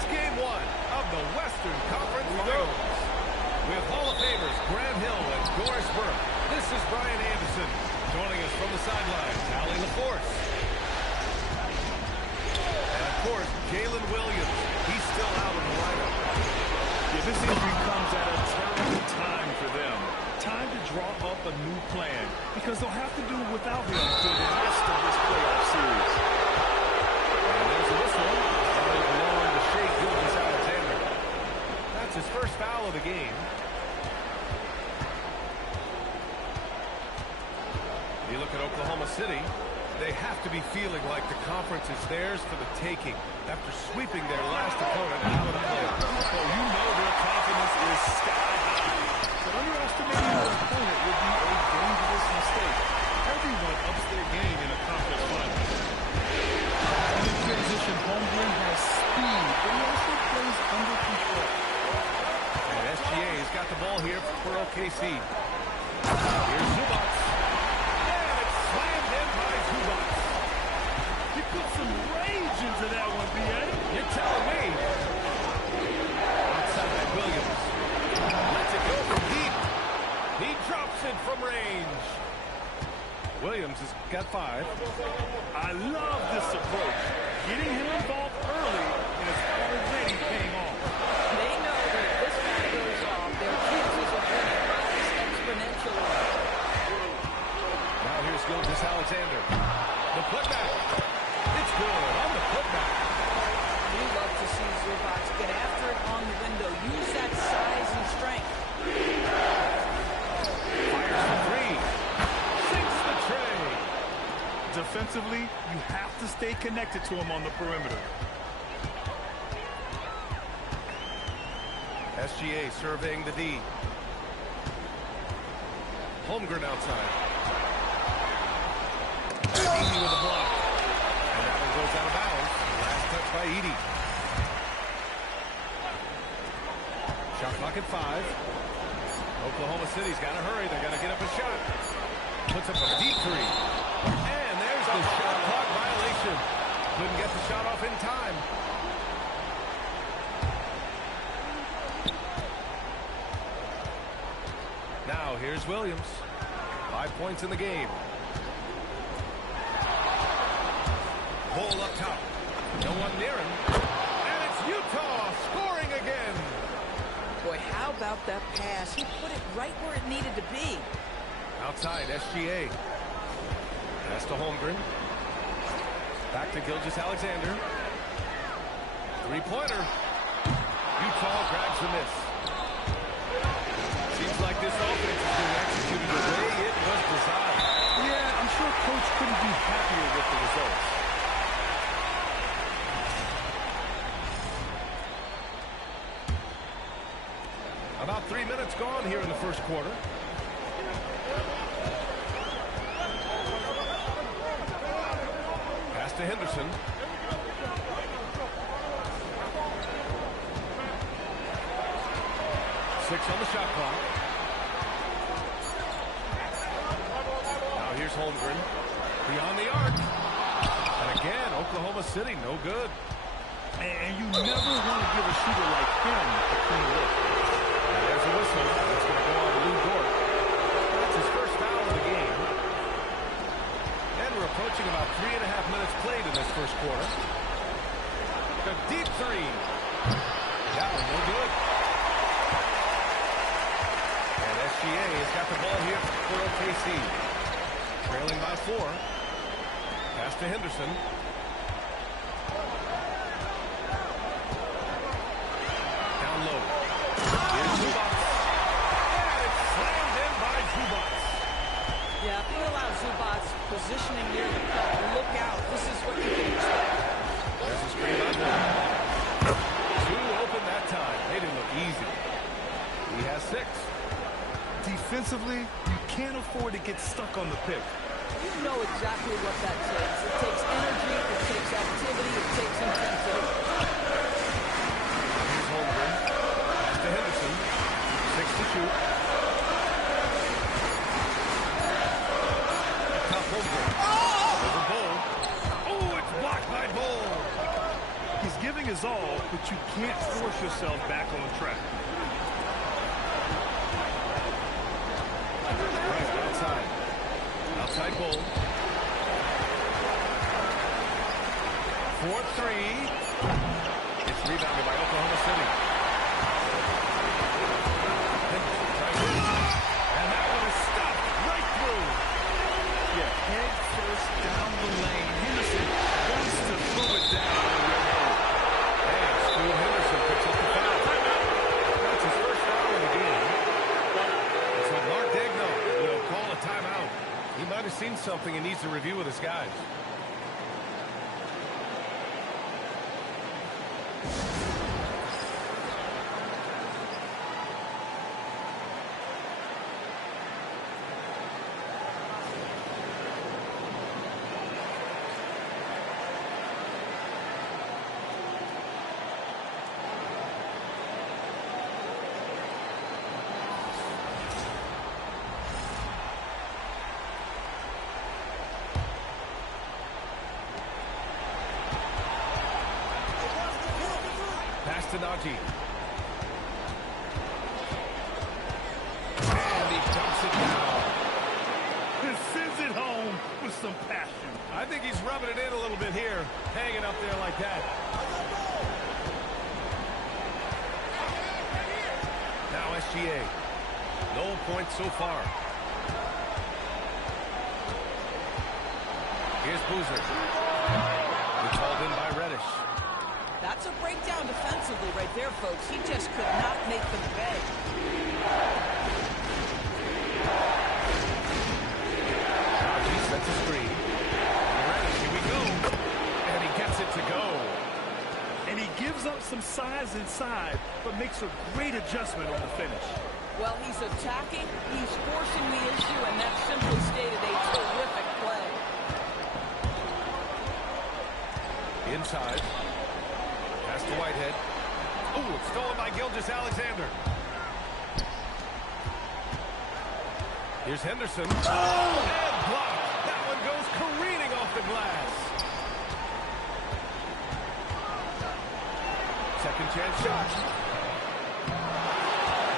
It's game one of the Western Conference Finals. With Hall of Famers Graham Hill and Doris Burke, this is Brian Anderson. Joining us from the sidelines, Allie LaForce. And of course, Jalen Williams. He's still out of the lineup. Yeah, this injury comes at a terrible time for them. Time to draw up a new plan, because they'll have to do without him for the rest of this playoff series. And there's a whistle. It belonged to Shea Gilgeous-Alexander. That's his first foul of the game. You look at Oklahoma City, they have to be feeling like the conference is theirs for the taking after sweeping their last opponent out of the playoffs. Oh, you know their confidence is sky high. But underestimating their opponent would be a dangerous mistake. Everyone ups their game in a conference final. And in transition, Holmgren has speed, but he also plays under control. And SGA's got the ball here for OKC. Here's Zubac. And it's slammed in by Zubac. He put some rage into that one, B.A. You're telling me. Outside Williams. Lets it go from deep. He drops it from range. Williams has got 5. I love this approach. Getting him involved early, and it's already paying off. They know that if this guy goes off, their chances of winning rise exponentially. Now here's Gilgeous-Alexander. The putback. It's good on the putback. We love to see Zubac get after it on the window. Use that size and strength. Fires for 3. Sinks the tray. Defensively, you have to stay connected to him on the perimeter. SGA surveying the D. Holmgren outside. Edey with a block. And that one goes out of bounds. Last touch by Edey. Shot clock at 5. Oklahoma City's got to hurry. They got to get up a shot. Puts up a deep 3. And there's the shot clock violation. Couldn't get the shot off in time. Now here's Williams. 5 points in the game. Ball up top. No one near him. And it's Utah scoring again. Boy, how about that pass? He put it right where it needed to be. Outside, SGA. Pass to Holmgren. Back to Gilgeous-Alexander. 3-pointer. Utah grabs the miss. Seems like this offense is being executed the way it was designed. Yeah, I'm sure Coach couldn't be happier with the results. About 3 minutes gone here in the first quarter. Pass to Henderson. Six on the shot clock. Now here's Holmgren. Beyond the arc. And again, Oklahoma City, no good. And you never want to give a shooter like him a clean look. And there's a whistle. It's going to go on Lou Dort. That's his first foul of the game. And we're approaching about 3.5 minutes played in this first quarter. A deep 3. That one no good. And SGA has got the ball here for OKC. Trailing by 4. Pass to Henderson. Down low. Here's Zubac. And it's slammed in by Zubac. Yeah, if you allow Zubac positioning near the cup, look out. This is what you can expect. There's a screen by Ball. 2 open that time. They didn't look easy. He has 6. Defensively, you can't afford to get stuck on the pick. You know exactly what that takes. It takes energy, it takes activity, it takes intensity. Here's Holmgren. Pass to Henderson. 6 to shoot. Up top Holmgren. Over Bull. Oh, it's blocked by Bull. He's giving his resolve, but you can't force yourself back on track. Right, outside. Outside goal. 4-3. It's rebounded by Oklahoma City. And that one is stopped right through. Yeah, head first down the lane. Henderson wants to throw it down on your head. And Scoot Henderson picks up the foul. That's his first foul of the game. And so Mark Degno will call a timeout. He might have seen something and needs to review with his guys. To Najee. And he dumps it down. And sends it home with some passion. I think he's rubbing it in a little bit here, hanging up there like that. Now SGA. No points so far. Here's Boozer. It's hauled in by Reddish. That's a breakdown defensively right there, folks. He just could not make them pay. He sets a screen. Reddish, here we go. And he gets it to go. And he gives up some size inside, but makes a great adjustment on the finish. Well, he's attacking, he's forcing the issue, and that's simply stated a terrific play. Inside. Pass to Whitehead. Oh, it's stolen by Gilgeous-Alexander. Here's Henderson. Oh, and blocked. That one goes careening off the glass. Second chance shot.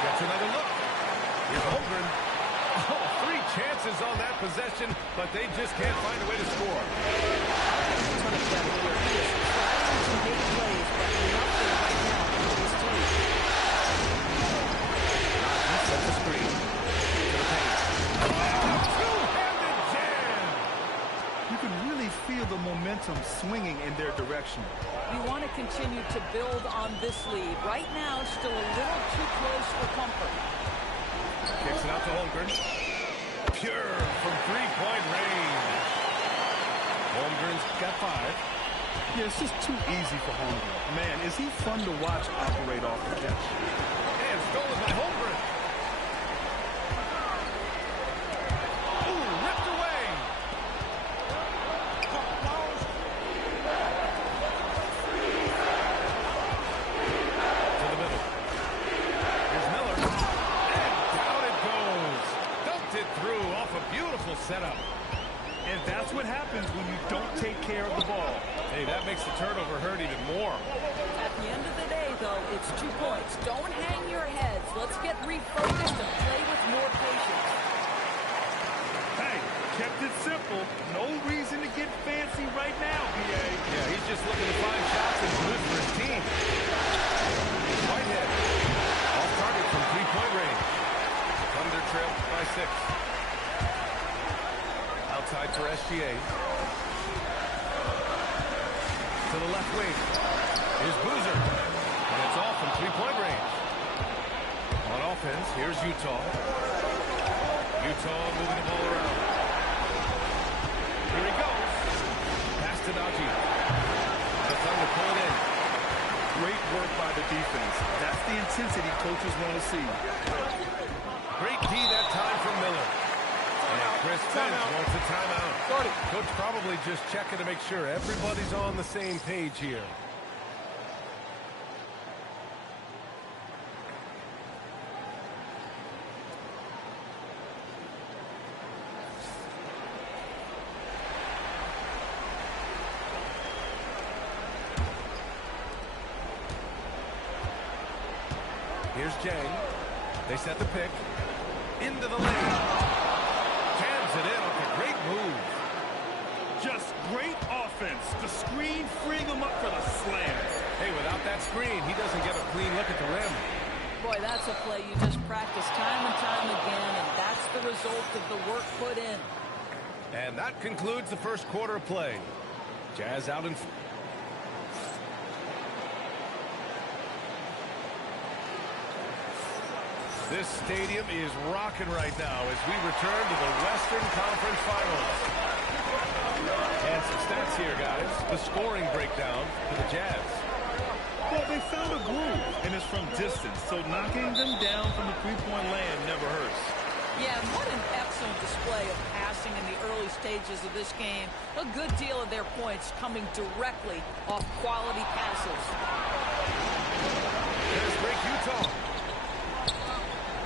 Gets another look. Here's Holmgren. Oh, 3 chances on that possession, but they just can't find a way to score. Sets the screen. To the paint. Two-handed jam! You can really feel the momentum swinging in their direction. You want to continue to build on this lead. Right now, still a little too close for comfort. Kicks it out to Holmgren. Pure from three-point range. Holmgren's got 5. Yeah, it's just too easy for Holmgren. Man, is he fun to watch operate off the catch. And stolen by Holmgren. Ooh, ripped away. To the middle. Here's Miller. And down it goes. Dumped it through off a beautiful setup. And that's what happens when you don't take care of the ball. Hey, that makes the turnover hurt even more. At the end of the day, though, it's 2 points. Don't hang your heads. Let's get refocused and play with more patience. Hey, kept it simple. No reason to get fancy right now, B.A. Yeah, he's just looking to find shots and produce for his team. Whitehead. Off target from three-point range. Thunder trail by 6. Outside for SGA. To the left wing. Here's Boozer. And it's off from three-point range. On offense, here's Utah. Utah moving the ball around. Here he goes. Pass to Najee. The Thunder pull it in. Great work by the defense. That's the intensity coaches want to see. Great D that time from Miller. And Chris Finch wants a timeout. Coach probably just checking to make sure everybody's on the same page here. Here's Jang. They set the pick. Into the lane. Jams it in off a great move. Just great offense. The screen freeing him up for the slam. Hey, without that screen, he doesn't get a clean look at the rim. Boy, that's a play you just practice time and time again, and that's the result of the work put in. And that concludes the first quarter of play. Jazz out in... This stadium is rocking right now as we return to the Western Conference Finals. And some stats here, guys. The scoring breakdown for the Jazz. Well, they found a groove, and it's from distance, so knocking them down from the three-point land never hurts. Yeah, and what an excellent display of passing in the early stages of this game. A good deal of their points coming directly off quality passes. There's break Utah.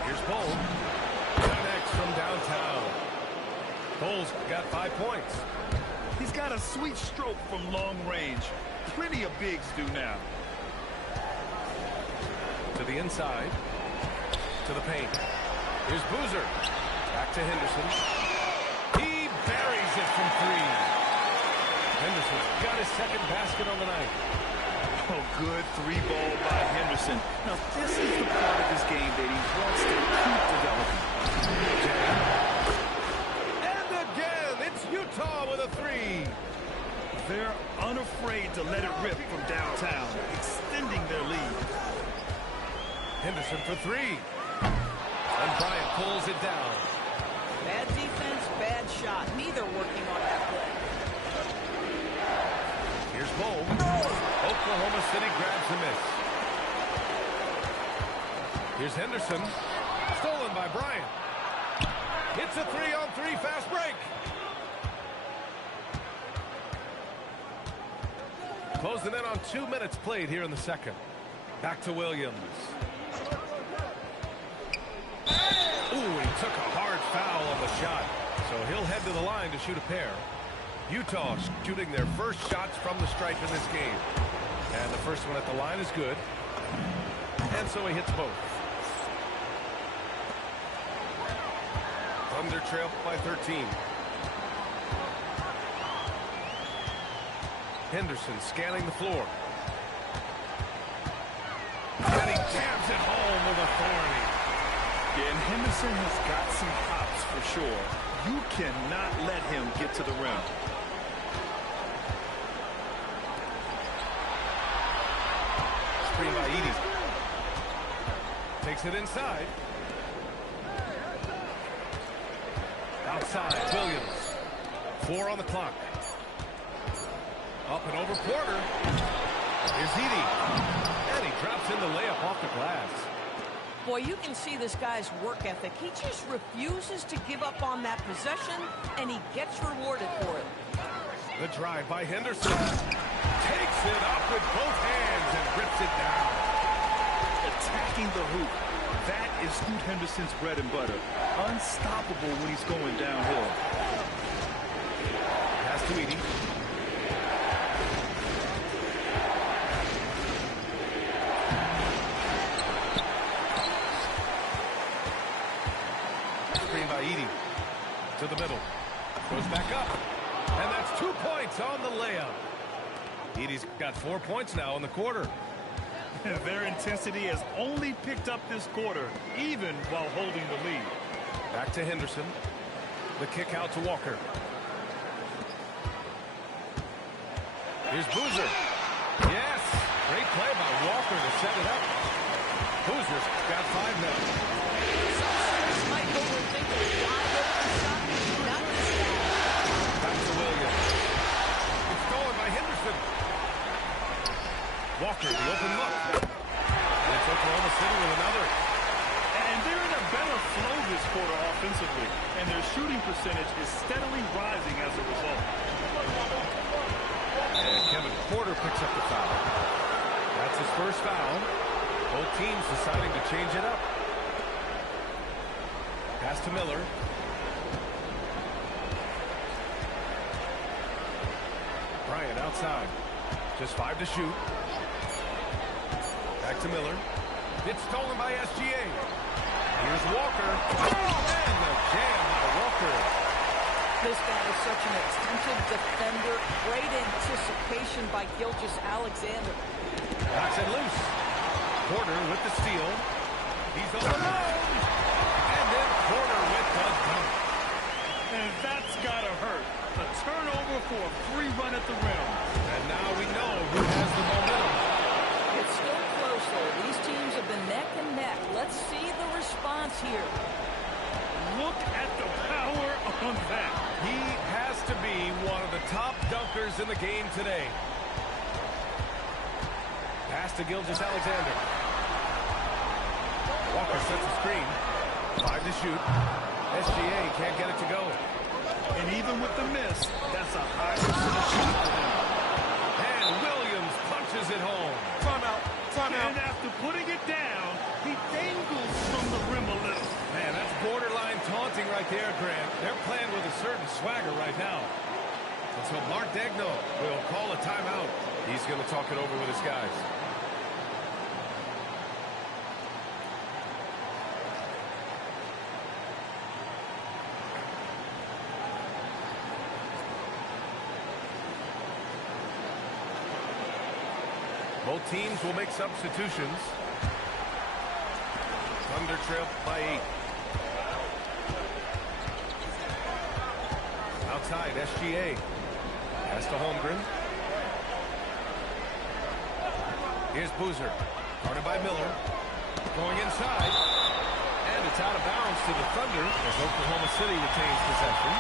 Here's Bull. Connects from downtown. Bull's got 5 points. He's got a sweet stroke from long range. Plenty of bigs do now. To the inside. To the paint. Here's Boozer. Back to Henderson. He buries it from 3. Henderson's got his second basket on the night. Oh, good three ball by Henderson. Now, this is the part of his game that he wants to keep developing. And again, it's Utah with a 3. They're unafraid to let it rip from downtown, extending their lead. Henderson for 3. And Bryant pulls it down. Bad defense, bad shot. Neither working on that play. Here's Bull. Oklahoma City grabs the miss. Here's Henderson. Stolen by Bryant. Hits a 3-on-3 fast break. Closing in on 2 minutes played here in the second. Back to Williams. Ooh, he took a hard foul on the shot. So he'll head to the line to shoot a pair. Utah shooting their first shots from the stripe in this game. And the first one at the line is good. And so he hits both. Thunder trail by 13. Henderson scanning the floor. And he jams it home with authority. Yeah, and Henderson has got some hops for sure. You cannot let him get to the rim. Screen by Edey. Takes it inside. Outside, Williams. 4 on the clock. Up and over Porter. Here's Edey. And he drops in the layup off the glass. Boy, you can see this guy's work ethic. He just refuses to give up on that possession, and he gets rewarded for it. The drive by Henderson. Takes it up with both hands and rips it down. Attacking the hoop. That is Scoot Henderson's bread and butter. Unstoppable when he's going downhill. Pass to Edey. Screen by Edey. To the middle. Goes back up. And that's 2 points on the layup. Edey's got 4 points now in the quarter. Their intensity has only picked up this quarter, even while holding the lead. Back to Henderson. The kick out to Walker. Here's Boozer. Yes! Great play by Walker to set it up. Boozer's got 5 now. Might overthink a wide open shot. Not this guy. Back to Williams. It's stolen by Henderson. Walker, the open look. And it's Oklahoma City with another. And they're in a better flow this quarter offensively, and their shooting percentage is steadily rising as a result. And Kevin Porter picks up the foul. That's his first foul. Both teams deciding to change it up. Pass to Miller. Bryant outside. Just 5 to shoot. Back to Miller. It's stolen by SGA. Here's Walker. And the jam by Walker. This guy is such an attentive defender. Great anticipation by Gilgeous-Alexander. Knocks it loose. Porter with the steal. He's on the move. And then Porter with the dunk. And that's got to hurt. A turnover for a free run at the rim. And now we know who has the momentum. It's still close, though. These teams have been neck and neck. Let's see the response here. Look at the power on that. He has to be one of the top dunkers in the game today. Pass to Gilgeous-Alexander. Walker sets a screen. 5 to shoot. SGA can't get it to go. And even with the miss, that's a high percentage shot for him. And Williams punches it home. Timeout. Timeout. And after putting it down, he dangles from the rim a little. Man, that's borderline taunting right there, Grant. They're playing with a certain swagger right now. And so Mark Daigneault will call a timeout. He's going to talk it over with his guys. Both teams will make substitutions. Thunder trail by 8. Outside, SGA. Pass to Holmgren. Here's Boozer. Guarded by Miller. Going inside. And it's out of bounds to the Thunder as Oklahoma City retains possession.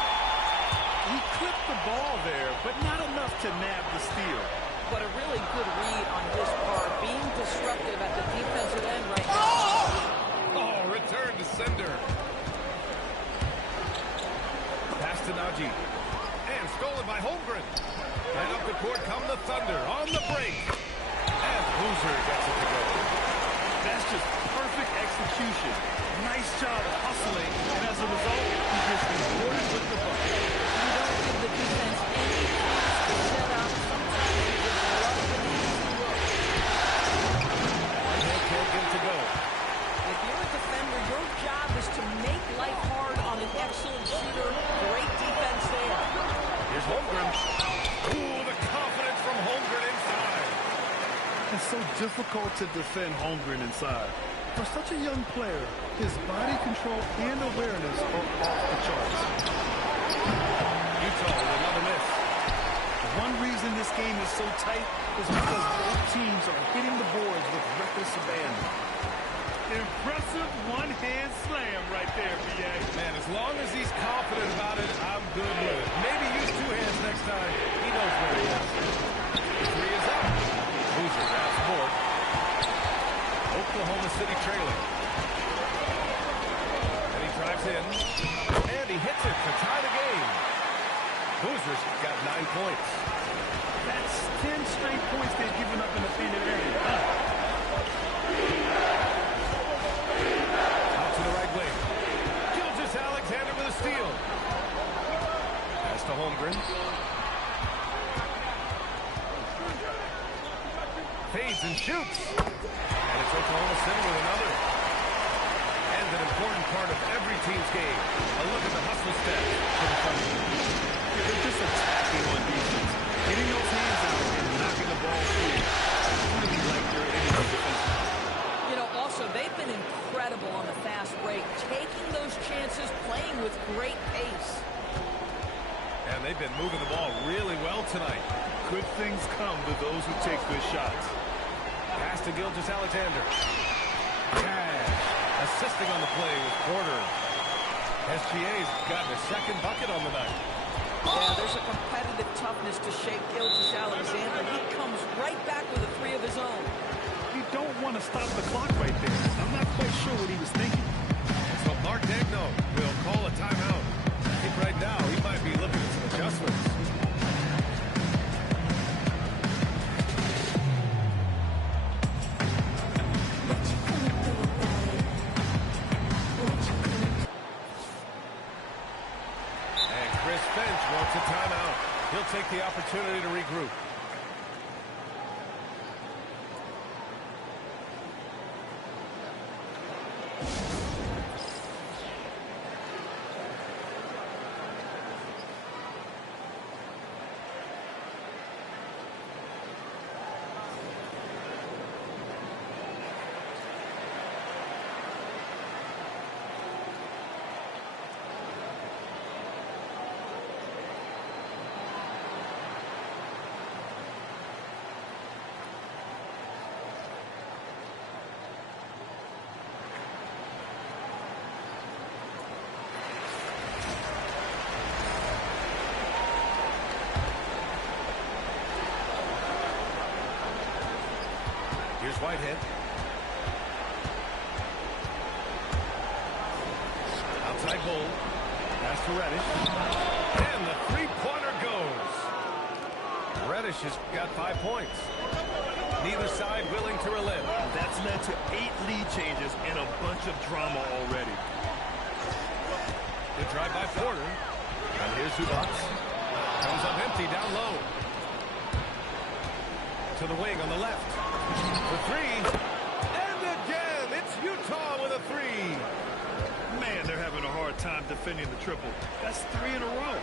He clipped the ball there, but not enough to nab the steal. But a really good read on his part, being disruptive at the defensive end right now. Oh, return to sender. Pass to Najee. And stolen by Holmgren. And up the court come the Thunder on the break. And Boozer gets it to go. That's just perfect execution. Nice job hustling, and as a result, he gets rewarded with the bucket. You don't give the defense any chance to set up. Sometimes you just love the easy look. Can't get it to go. If you're a defender, your job is to make life hard on an excellent shooter. Great defense there. Here's Holmgren. Ooh, the confidence from Holmgren inside. It's so difficult to defend Holmgren inside. For such a young player, his body control and awareness are off the charts. Utah with another miss. One reason this game is so tight is because both teams are hitting the boards with reckless abandon. Impressive one-hand slam right there, B.A. Man, as long as he's confident about it, I'm good with it. Maybe use 2 hands next time. He knows where he is. The 3 is up. Boozer grabs the board. Oklahoma City trailing. And he drives in. And he hits it to tie the game. Boozer's got 9 points. That's 10 straight points they've given up in the painted area. Out to the right wing. Gilgeous-Alexander with a steal. Pass to Holmgren. Fades and shoots. And it's Oklahoma City with another. And an important part of every team's game. A look at the hustle stats for the Thunder. They're just attacking on defense. Getting those hands out and knocking the ball free. Really like their energy defensively. You know, also, they've been incredible on the fast break, taking those chances, playing with great pace. And they've been moving the ball really well tonight. Good things come to those who take good shots. Pass to Gilgeous-Alexander. Cash. Assisting on the play with Porter. SGA's gotten a second bucket on the night. Yeah, there's a competitive toughness to shake Gilgeous-Alexander. He comes right back with a 3 of his own. You don't want to stop the clock right there. I'm not quite sure what he was thinking. So Mark Daigneault will call a timeout. I think right now he might be looking at some adjustments. And Chris Finch wants a timeout. He'll take the opportunity to regroup. Here's Whitehead. Outside goal. Pass to Reddish. And the three-pointer goes. Reddish has got 5 points. Neither side willing to relent. That's led to 8 lead changes and a bunch of drama already. Good drive by Porter. And here's Zubac. Comes up empty down low. To the wing on the left. For three. And again, it's Utah with a three. Man, they're having a hard time defending the triple. That's 3 in a row.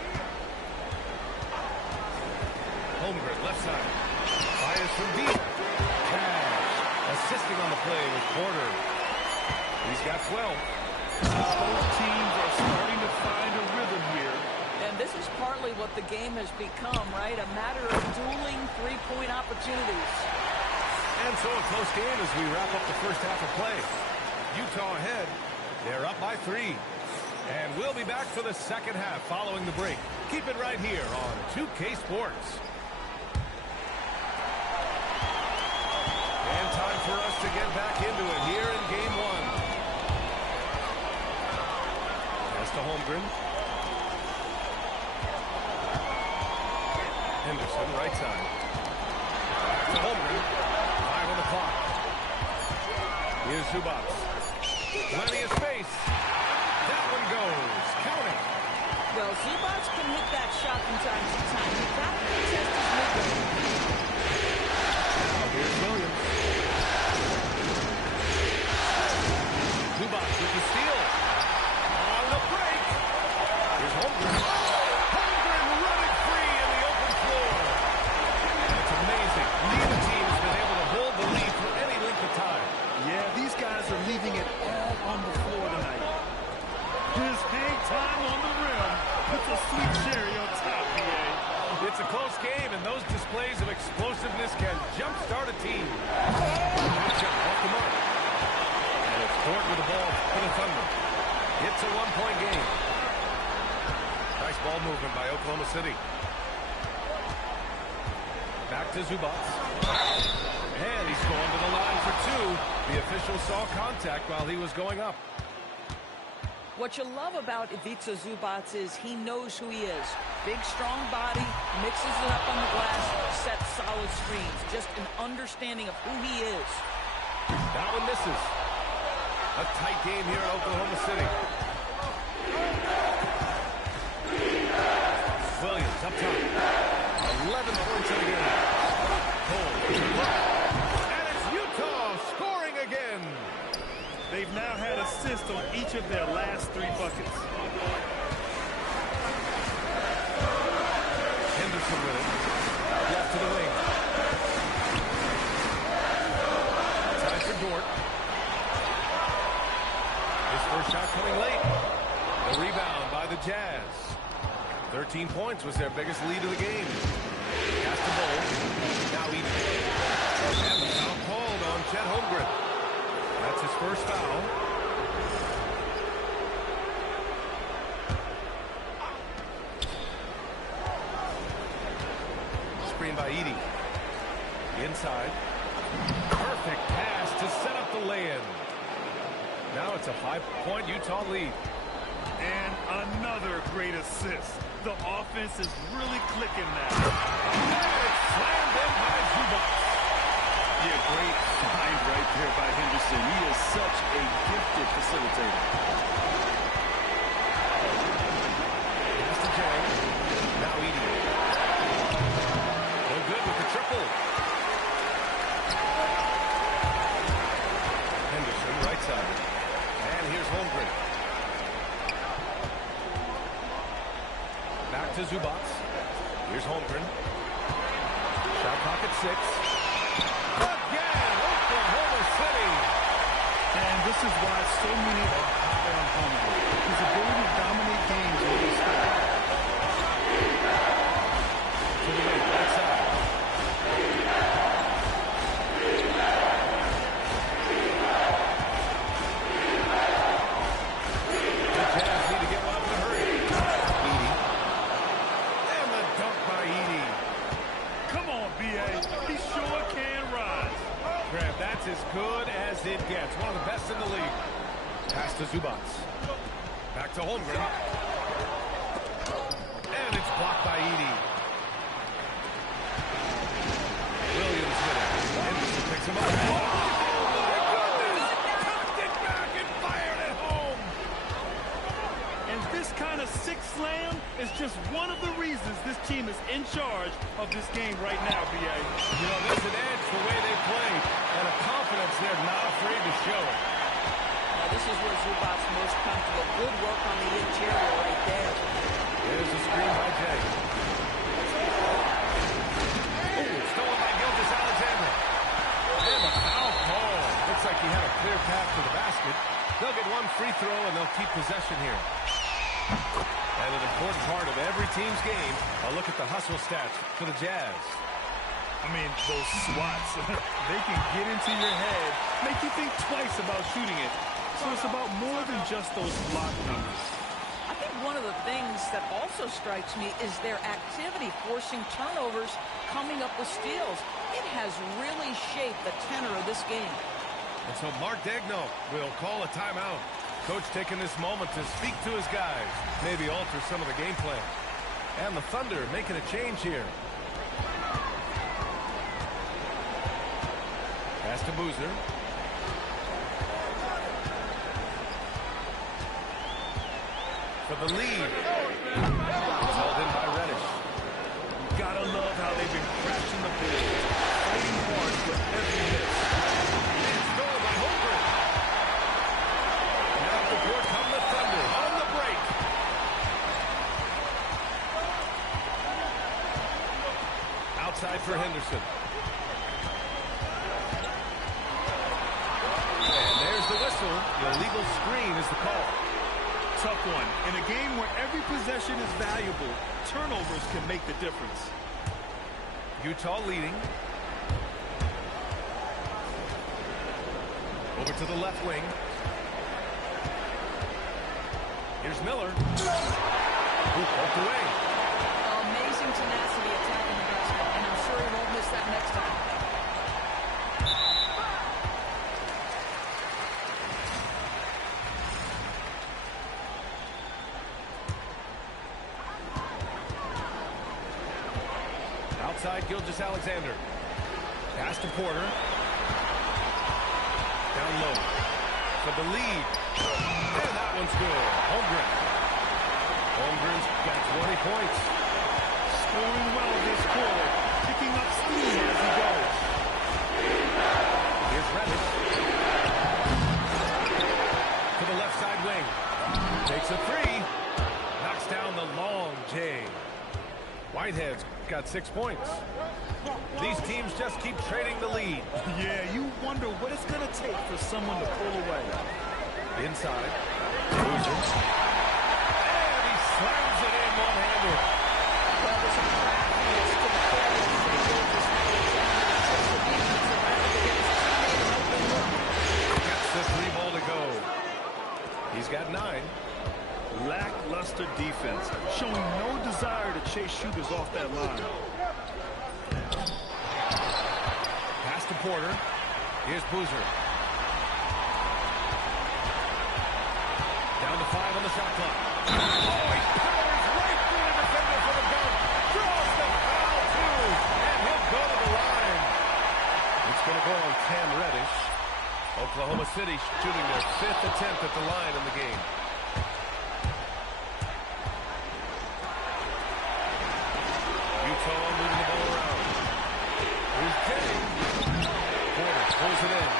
Holmgren, left side. Fires from deep. Cash. Assisting on the play with Porter. He's got 12. Both teams are starting to find a rhythm here. And this is partly what the game has become, right? A matter of dueling three-point opportunities. And so a close game as we wrap up the first half of play. Utah ahead. They're up by 3. And we'll be back for the second half following the break. Keep it right here on 2K Sports. And time for us to get back into it here in Game 1. Pass to Holmgren. Henderson, right side. Back to Holmgren. 5 on the clock. Here's Zubac. Plenty of space. That one goes. Count it. Well, Zubac can hit that shot from time to time. You've got to test his movement. Now here's Williams. Zubac with the steal. On the break. Here's Holmgren. Holmgren running free in the open floor. And it's amazing. Neither team has been able to hold the lead for any length of time. Yeah, these guys are leaving it all on the floor tonight. His hang time on the rim puts a sweet cherry on top, BA. It's a close game, and those displays of explosiveness can jumpstart a team. Good shot off the mark. And it's Dort with the ball for the Thunder. It's a one-point game. Nice ball movement by Oklahoma City. Back to Zubac. And he's going to the line for 2. The official saw contact while he was going up. What you love about Ivica Zubac is he knows who he is. Big, strong body, mixes it up on the glass, sets solid screens. Just an understanding of who he is. That one misses. A tight game here in Oklahoma City. Williams up top. 11 points in the game. Cole. And it's Utah scoring again. They've now had assists on each of their last 3 buckets. Henderson with it. Left to the wing. Outside for Dort. His first shot coming late. The rebound by the Jazz. 13 points was their biggest lead of the game. Pass to Bull. Now he... And the foul called on Chet Holmgren. That's his first foul. Screen by Edey. Inside. Perfect pass to set up the lay-in. Now it's a 5-point Utah lead. And another great assist. The offense is really clicking now. Slammed in by Zubac. Yeah, great find right there by Henderson. He is such a gifted facilitator. Pass to Jay. Now Edey. No good with the triple. Henderson, right side. And here's Holmgren. Back to Zubac. Here's Holmgren. Shot clock at 6. Again, Oklahoma City. And this is why so many are high on Holmgren. His ability to dominate games with his style. To the wing, right side. The Jazz need to get one up in a hurry. Edey. And the dunk by Edey. Come on, B.A. He sure can rise. Grab, that's his it gets. One of the best in the league. Pass to Zubats. Back to Holmgren. And it's blocked by Edey. Williams with it. Henderson picks him up. Oh, my goodness! Tucked it back and fired it home. And this kind of sixth slam is just one of the reasons this team is in charge of this game right now, B.A. You know, there's an edge the way they play and a confidence they're not afraid to show. Now, this is where Zubats most comfortable. Good work on the interior right there. There's a screen by Jay. Oh, stolen by Gilgeous-Alexander. And a foul call. Looks like he had a clear path to the basket. They'll get one free throw, and they'll keep possession here. And an important part of every team's game, a look at the hustle stats for the Jazz. I mean, those swats, they can get into your head, make you think twice about shooting it. So it's about more than just those block numbers. I think one of the things that also strikes me is their activity, forcing turnovers, coming up with steals. It has really shaped the tenor of this game. And so Mark Daigneault will call a timeout. Coach taking this moment to speak to his guys, maybe alter some of the game plan. And the Thunder making a change here. Pass to Boozer. For the lead. It's held in by Reddish. You gotta love how they've been crashing the boards, fighting hard for every miss. It's stolen by Holmgren. Now the board come the Thunder on the break. Outside for Henderson. And there's the whistle. The illegal screen is the call. Tough one. In a game where every possession is valuable, turnovers can make the difference. Utah leading. Over to the left wing. Here's Miller. Who poked away. Amazing tenacity attacking the basket, and I'm sure he won't miss that next time. Outside Gilgeous-Alexander. Pass to Porter. Down low. For the lead. And that one's good. Holmgren. Holmgren's got 20 points. Scoring well this quarter, picking up steam as he goes. Here's Reddish. To the left side wing. Takes a three. Knocks down the long J. Whitehead's got 6 points. These teams just keep trading the lead. Yeah, you wonder what it's going to take for someone to pull away. Inside. Boozer. And he slams it in one-handed. Well, there's some craftiness to the play. Gets the three ball to go. He's got 9. Lackluster defense, showing no desire to chase shooters off that line. Pass to Porter. Here's Boozer. Down to 5 on the shot clock. Oh, he powers right through the defender for the dunk. Draws the foul, too. And he'll go to the line. It's going to go on Cam Reddish. Oklahoma City shooting their 5th attempt at the line in the game. Utah moving the ball around. Here's Jay. Porter pulls it in.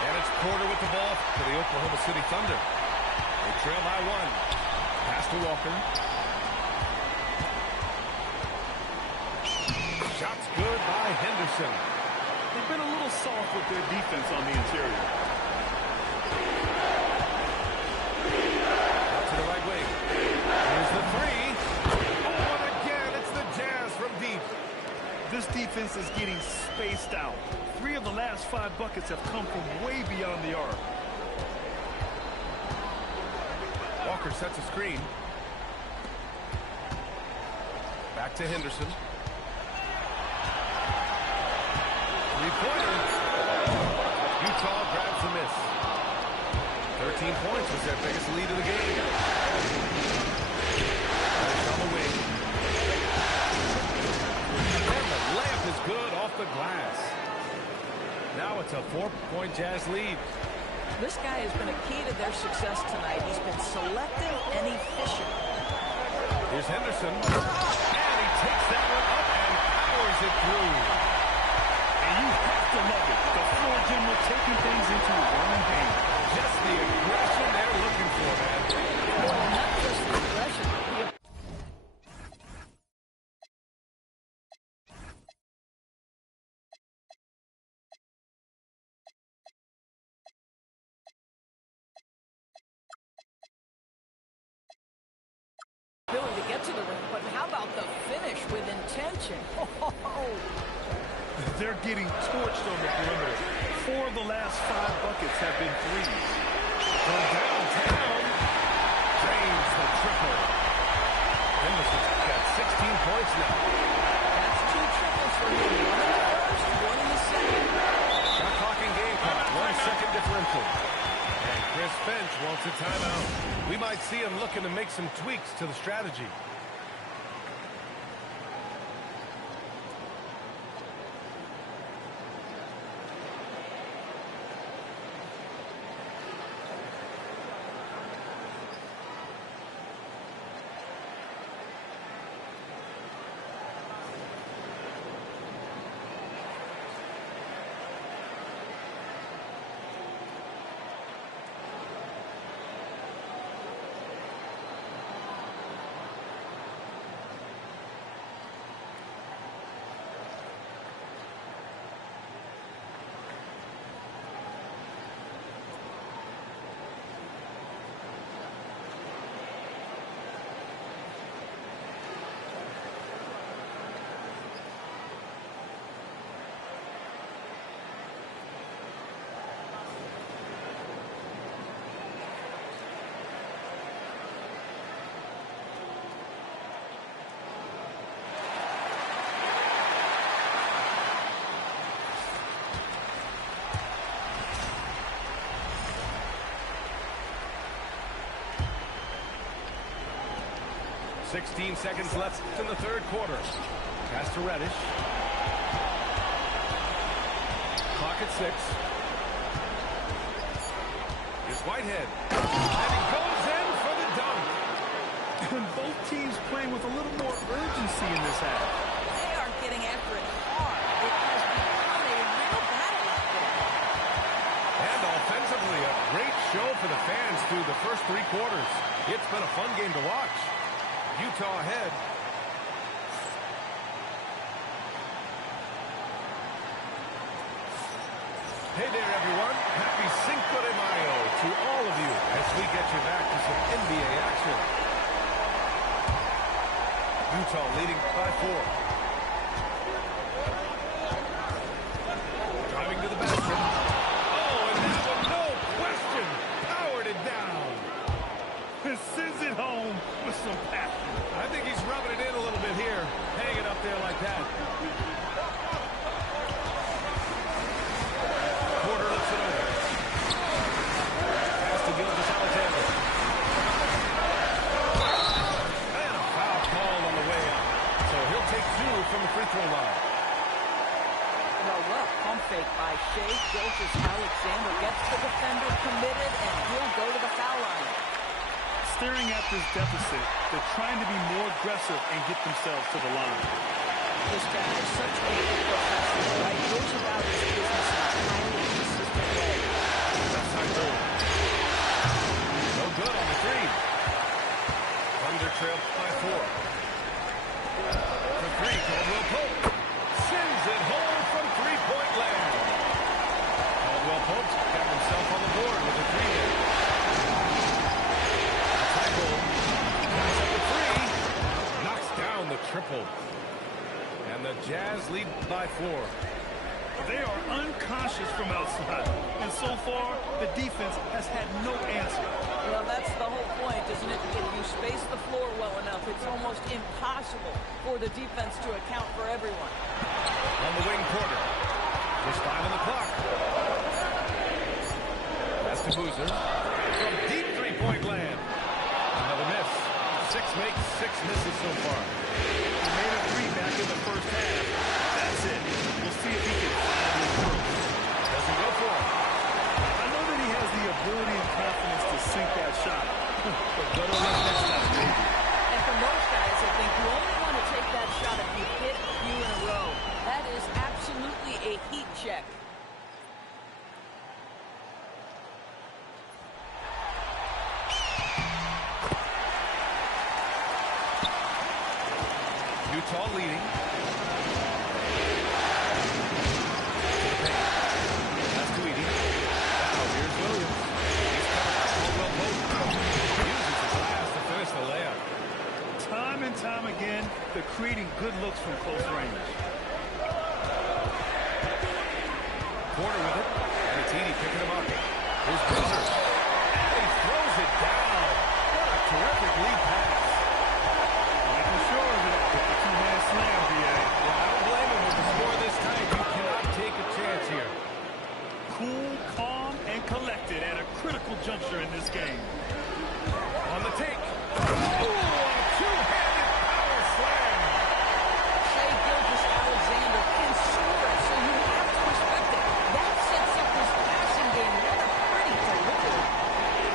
And it's Porter with the ball for the Oklahoma City Thunder. They trail by 1. Pass to Walker. Shot's good by Henderson. They've been a little soft with their defense on the interior. Out to the right wing. Here's the three. Oh, and again, it's the Jazz from deep. This defense is getting spaced out. 3 of the last 5 buckets have come from way beyond the arc. Walker sets a screen. Back to Henderson. Three-pointer. Utah a miss. 13 points was their biggest lead of the game. Reddish on the wing. And the layup is good off the glass. Now it's a 4-point Jazz lead. This guy has been a key to their success tonight. He's been selective and efficient. Here's Henderson. And he takes that one up and powers it through. And you have to love it. The floor general taking things into his own game. Just the aggression they're looking for, man. Well, not just the aggression. Ability to get to the rim, but how about the finish with intention? They're getting torched on the perimeter. 4 of the last 5 buckets have been threes. From downtown, drains the triple. Henderson's got 16 points now. That's 2 triples for him. 1 in the first, 1 in the second. Shot clock and game clock, 1 second differential. And Chris Finch wants a timeout. We might see him looking to make some tweaks to the strategy. .16 seconds left in the third quarter. Pass to Reddish. Clock at 6. Here's Whitehead. And he goes in for the dunk. And both teams playing with a little more urgency in this half. They are getting after it hard. It has become a real battle out there. And offensively, a great show for the fans through the first 3 quarters. It's been a fun game to watch. Utah ahead. Hey there, everyone. Happy Cinco de Mayo to all of you as we get you back to some NBA action. Utah leading by 4. Driving to the basket. Oh, and that one, no question, powered it down. And sends it home with some passion. I think he's rubbing it in a little bit here, hanging up there like that. Porter looks it over. Pass to Gilgeous-Alexander. And a foul call on the way up. So he'll take 2 from the free throw line. Well, what pump fake by Shea. Gilgeous-Alexander gets the defender committed, and he'll go to the foul line. Staring at this deficit, they're trying to be more aggressive and get themselves to the line. This guy is such a professional, right? He goes about his business in a highly consistent way. Left side goal. No good on the 3. Thunder trail by 4. For 3, Caldwell Pope. Sends it home from 3-point land. Caldwell Pope's got himself on the board with a 3 there. Pass up the 3. Knocks down the triple. And the Jazz lead by 4. They are unconscious from outside. And so far, the defense has had no answer. Well, that's the whole point, isn't it? If you space the floor well enough, it's almost impossible for the defense to account for everyone. On the wing, Porter. Just 5 on the clock. to Boozer. From deep three-point land. Another miss. 6 makes, 6 misses so far. He made a 3 back in the first half. That's it. We'll see if he can find his groove. Doesn't go for it. I know that he has the ability and confidence to sink that shot. But better luck next time, maybe. And for most guys, I think you only want to take that shot if you hit a few in a row. That is absolutely a heat check. Utah leading. That's to Edie. Now here's Williams. He's covered by Caldwell Pope. Uses his last to finish the layup. Time and time again, they're creating good looks from close range. Porter with it. And it's Edie picking him up. Here's Boozer. And he throws it down. What a terrific lead pass. Making sure of it with the two-hand slam, B.A. Well, I don't blame him with the score this time. You cannot take a chance here. Cool, calm, and collected at a critical juncture in this game. On the take. Ooh, a two-handed power slam. Shai Gilgeous-Alexander can score it, so you have to respect it. That sets up his passing game. What a pretty delivery.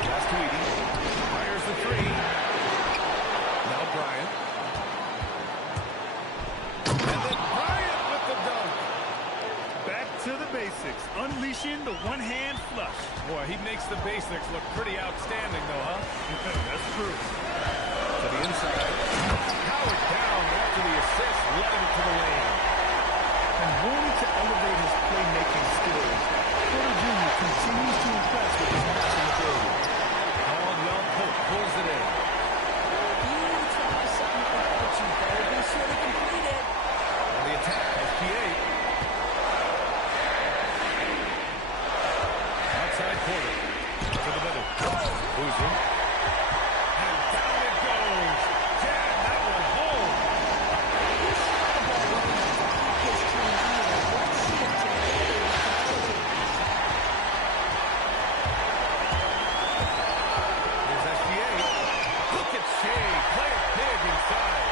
That's to Edie. Fires the three. Now Bryant. And then Bryant with the dunk. Back to the basics, unleashing the one-hand flush. Boy, he makes the basics look pretty outstanding, though, huh? That's true. To the inside. Howard down after the assist, led him to the lane. And wanting to elevate his playmaking skills, Porter Jr. continues to impress with his passing ability. Caldwell Pope pulls it in. You try something like that, you better be sure to complete it. On the attack, SPA. Outside Porter. To the middle. Boozer. And down it goes. Jam that one home. He shot the ball well enough to keep his team even. Let's see it together. Here's SPA. Look at Shea. Play it big inside.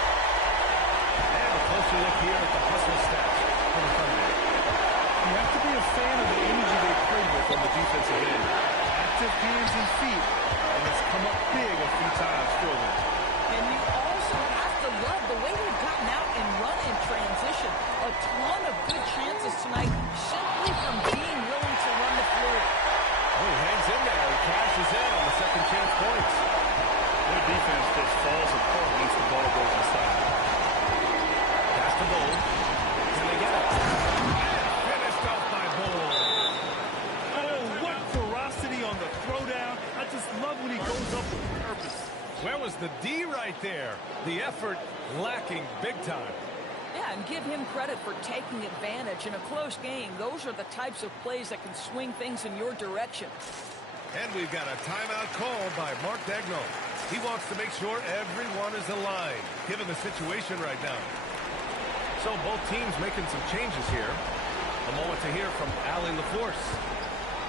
And a closer look here at the hustle stats for the Thunder. You have to be a fan of the energy they played with on the defensive end. Active hands and feet, and it's come up big a few times for them. And you also have to love the way they've gotten out and run in transition. A ton of good chances tonight simply from being willing to run the floor. Oh, he hangs in there. He cashes in on the second chance points. Their defense just falls apart once the ball goes inside. Pass to Bull. Can they get it? And finished off by Bull. Oh, what ferocity on the throwdown. I just love when he goes up with purpose. Where was the D right there? The effort lacking big time. Yeah, and give him credit for taking advantage in a close game. Those are the types of plays that can swing things in your direction. And we've got a timeout call by Mark Daigneault. He wants to make sure everyone is aligned, given the situation right now. So both teams making some changes here. A moment to hear from Allie LaForce.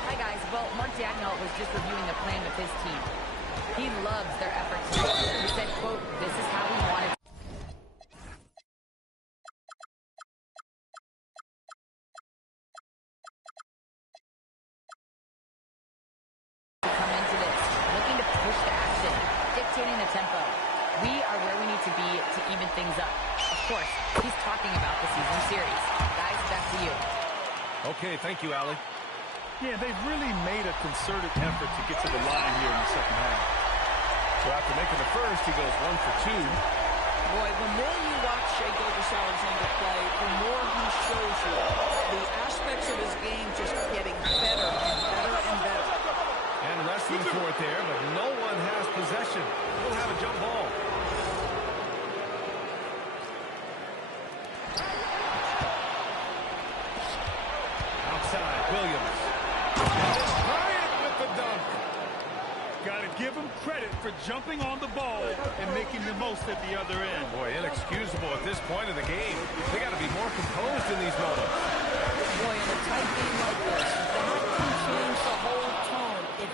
Hi, guys. Well, Mark Daigneault was just reviewing the plan with his team. He loves their efforts. He said, quote, "This is how we want it to come into this, looking to push the action, dictating the tempo. We are where we need to be to even things up." Of course, he's talking about the season series. Guys, back to you. Okay, thank you, Allie. Yeah, they've really made a concerted effort to get to the line here in the second half. So after making the first, he goes 1 for 2. Boy, the more you watch Shai Gilgeous-Alexander play, the more he shows you the aspects of his game just getting better and better and better. And wrestling for it there, but no one has possession. We'll have a jump ball. Outside, Williams. And Bryant with the dunk. Got to give him credit for jumping on the ball and making the most at the other end. Boy, inexcusable at this point of the game. They got to be more composed in these moments. Boy, in a tight game like this, that can change the whole tone. It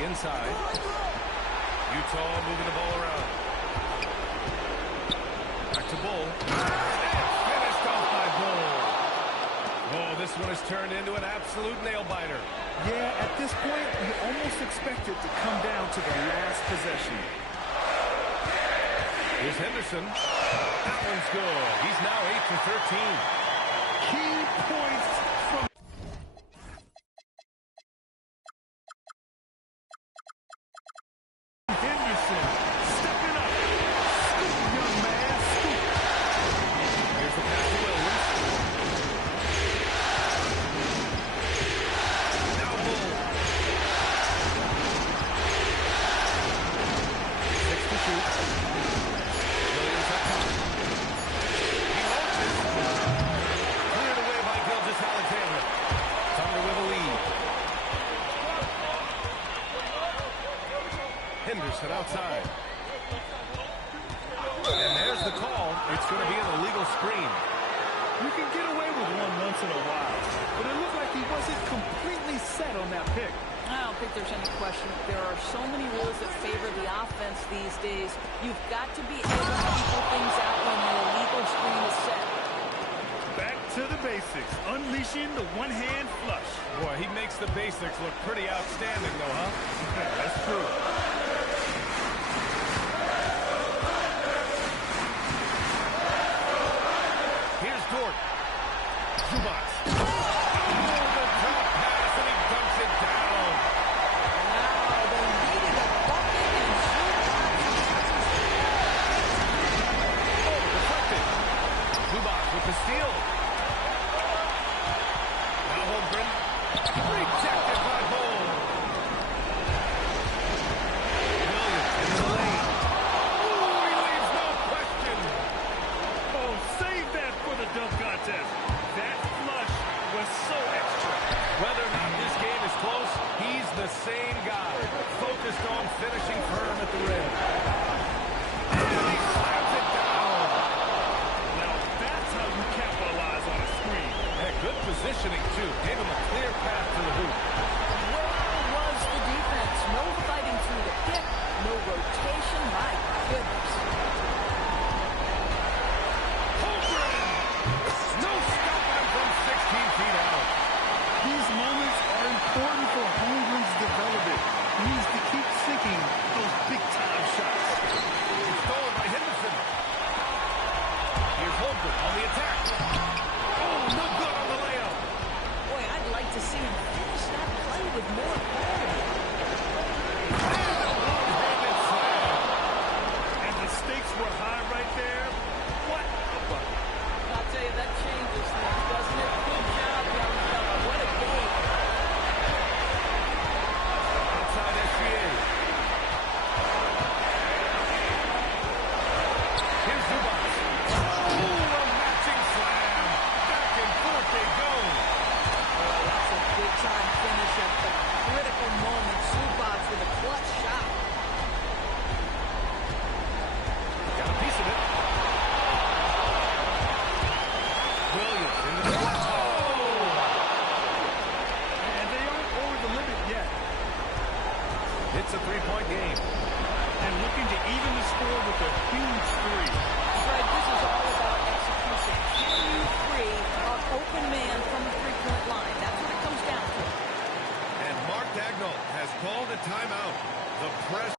the inside. Utah moving the ball around. Back to Bull. And finished off by Bull. Oh, this one has turned into an absolute nail-biter. Yeah, at this point, you almost expect it to come down to the last possession. Here's Henderson. That one's good. He's now 8 for 13. Key points from Henderson. Stepping up. Scoop, young man. Scoop. Here's the pass to Williams. Now Bull. 6 to shoot. Williams up top. He launches. Cleared away by Gilgeous-Alexander. Thunder with a lead. Henderson outside. And there's the call. It's going to be an illegal screen. You can get away with one once in a while, but it looked like he wasn't completely set on that pick. I don't think there's any question. There are so many rules that favor the offense these days. You've got to be able to equal things out when the illegal screen is set. Back to the basics, unleashing the one-hand flush. Boy, he makes the basics look pretty outstanding, though, huh? That's true. Here's Dort. Zubac. Oh, the drop pass, and he dumps it down. Now they needed a bucket, and Oh, deflected. Zubac with the steal. Now Holmgren. Rejected by Bull. Williams in the lane. Ooh, he leaves no question. Oh, save that for the dunk contest. That flush was so extra. Whether or not this game is close, he's the same guy, focused on finishing firm at the rim. And he slams it down. Now that's how you capitalize on a screen. And good positioning, too. Gave him a clear path to the hoop. where was the defense? No fighting through the pick, no rotation. My goodness. Holmgren! No stopping him from 16 feet out. These moments are important for Holmgren's development. He needs to keep sinking those big-time shots. It's stolen by Henderson. Here's Holmgren on the attack. Oh, no good on the layup. Boy, I'd like to see him finish that play with more quality. And a one-handed slam. And the stakes were high right there. What a bucket. I'll tell you, that changes things, doesn't it? Good job, young fella. What a game. Outside SGA. Here's Zubac. Ooh, a matching slam. Back and forth they go. That's a big-time finish at the critical moment. Zubac with a clutch shot. Got a piece of it. Williams into the And they aren't over the limit yet. It's a three-point game. And looking to even the score with a huge three. Greg, this is all about execution. Can you free an open man from the three-point line? That's what it comes down to. And Mark Dagnall has called a timeout. The pressure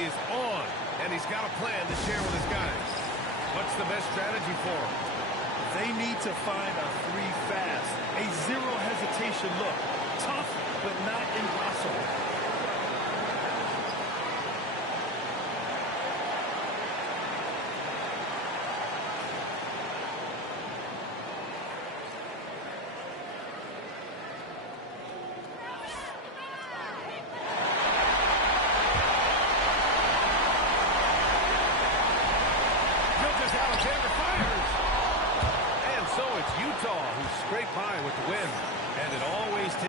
is on, and he's got a plan to share with his guys. What's the best strategy for him? They need to find a three fast. A zero hesitation look. Tough, but not impossible. Gilgeous-Alexander fires. And so it's Utah who scraped by with the win. And it always takes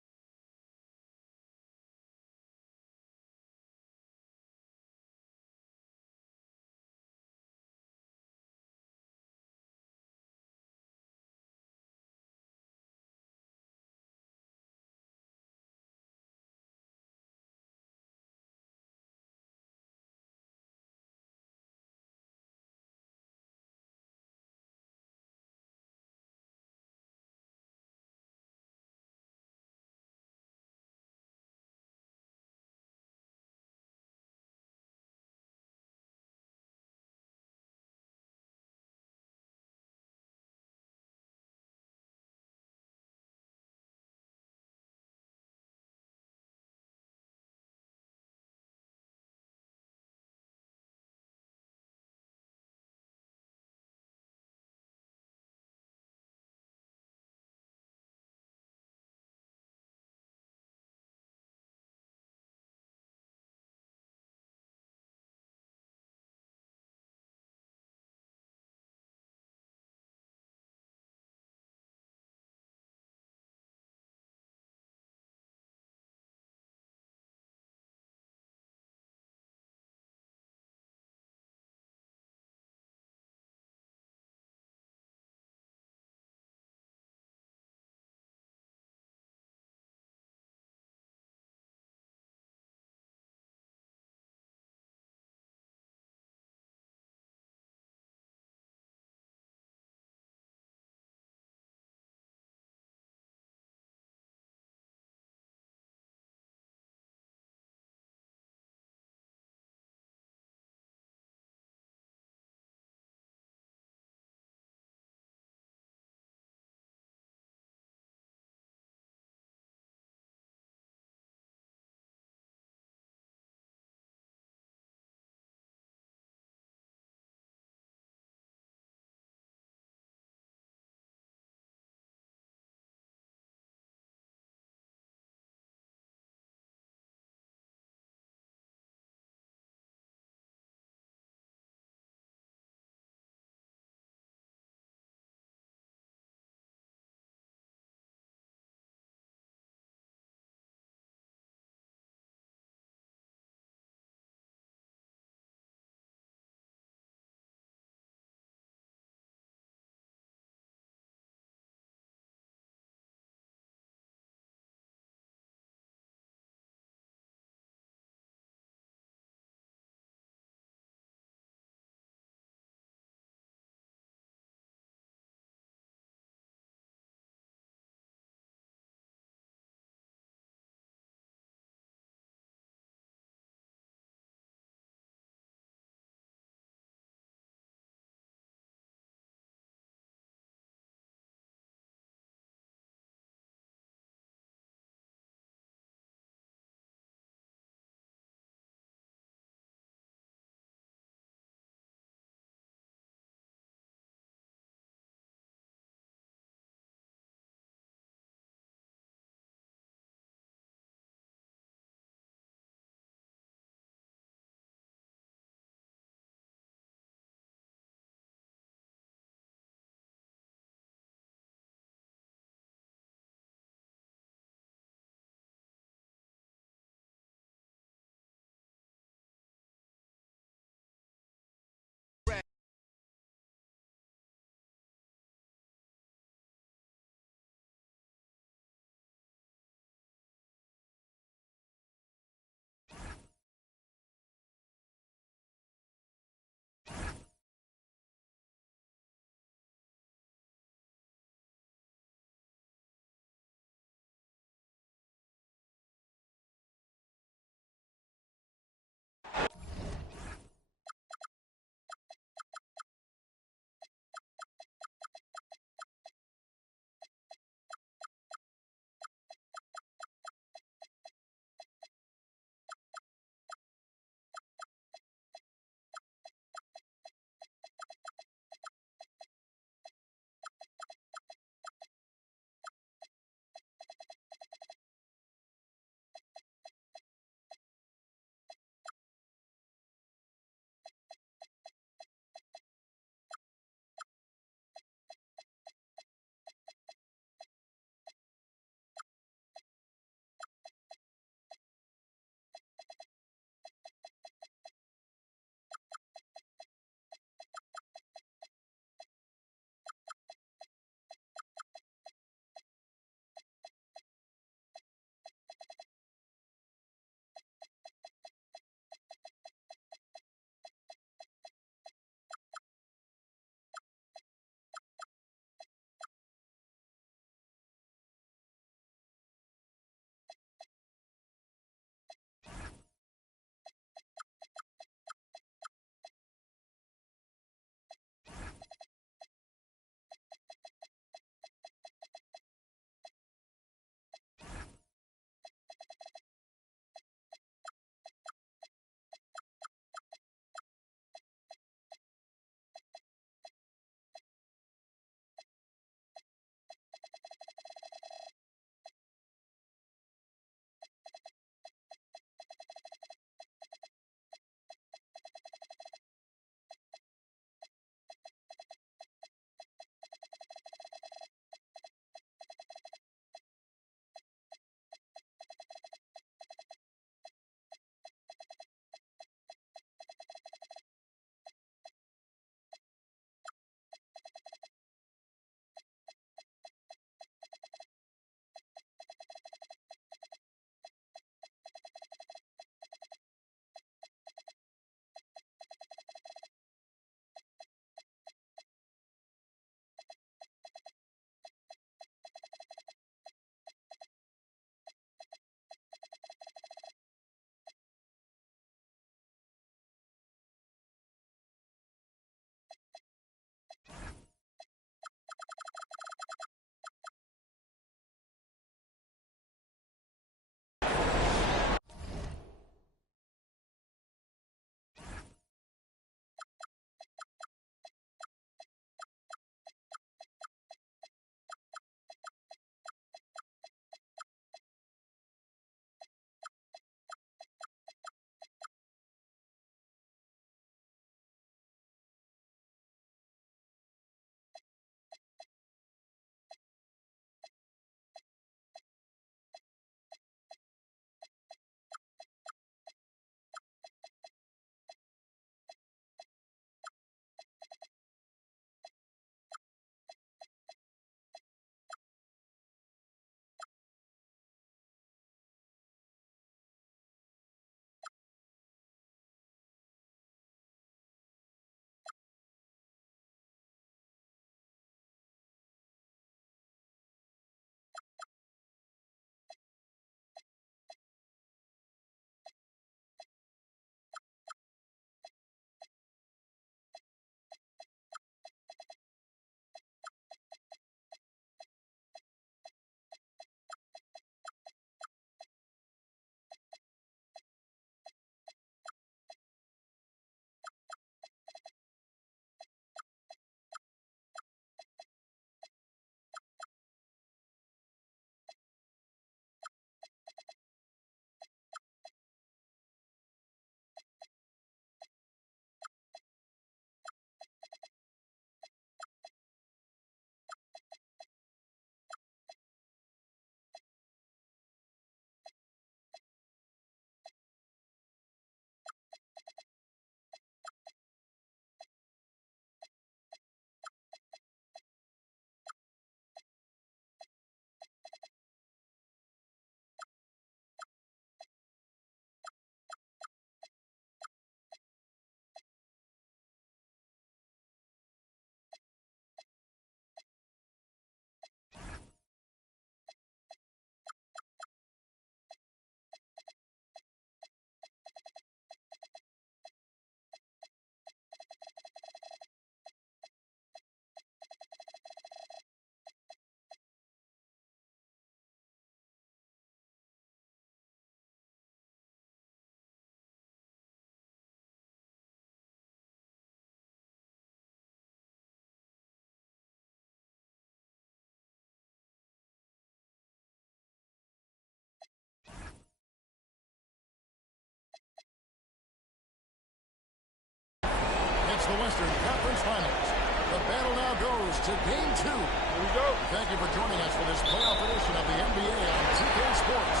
It's the Western Conference Finals. The battle now goes to Game 2. Here we go. Thank you for joining us for this playoff edition of the NBA on 2K Sports.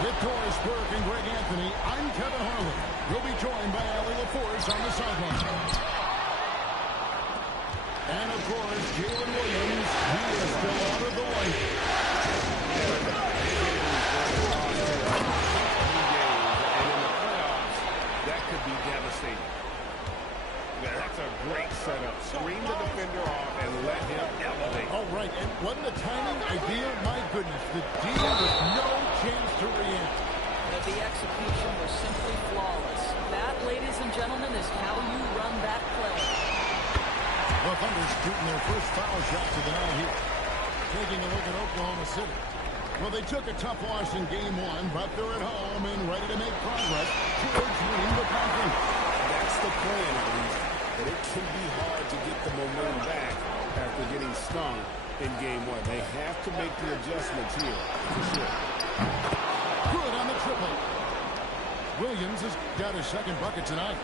With Doris Burke and Greg Anthony, I'm Kevin Harlan. We'll be joined by Allie LaForce on the sideline. And, of course, Jalen Williams. He is still out of the way. That could be devastating. Yeah, that's a great setup. Screen the defender off and let him elevate. All right, and wasn't the timing ideal? My goodness, the D with no chance to react. The execution was simply flawless. That, ladies and gentlemen, is how you run that play. The Thunder shooting their first foul shots of the night here. Taking a look at Oklahoma City. Well, they took a tough loss in Game 1, but they're at home and ready to make progress towards winning the conference. That's the plan, at least. But it can be hard to get the momentum back after getting stung in Game 1. They have to make the adjustments here, for sure. Good on the triple. Williams has got his second bucket tonight.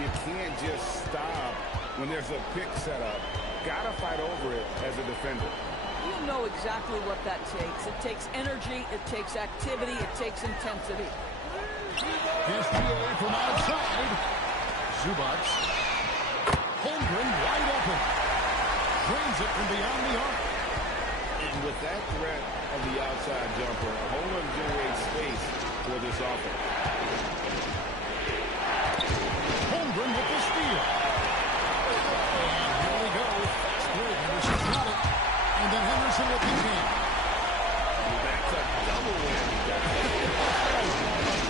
You can't just stop when there's a pick set up. Got to fight over it as a defender. You know exactly what that takes. It takes energy, it takes activity, it takes intensity. SGA from outside. Zubats. Holmgren wide open. Drains it from beyond the arc. And with that threat of the outside jumper, Holmgren generates space for this offense. Holmgren with the steal. And here we go. Henderson's got it. And then Henderson with the jam. That's a double whammy.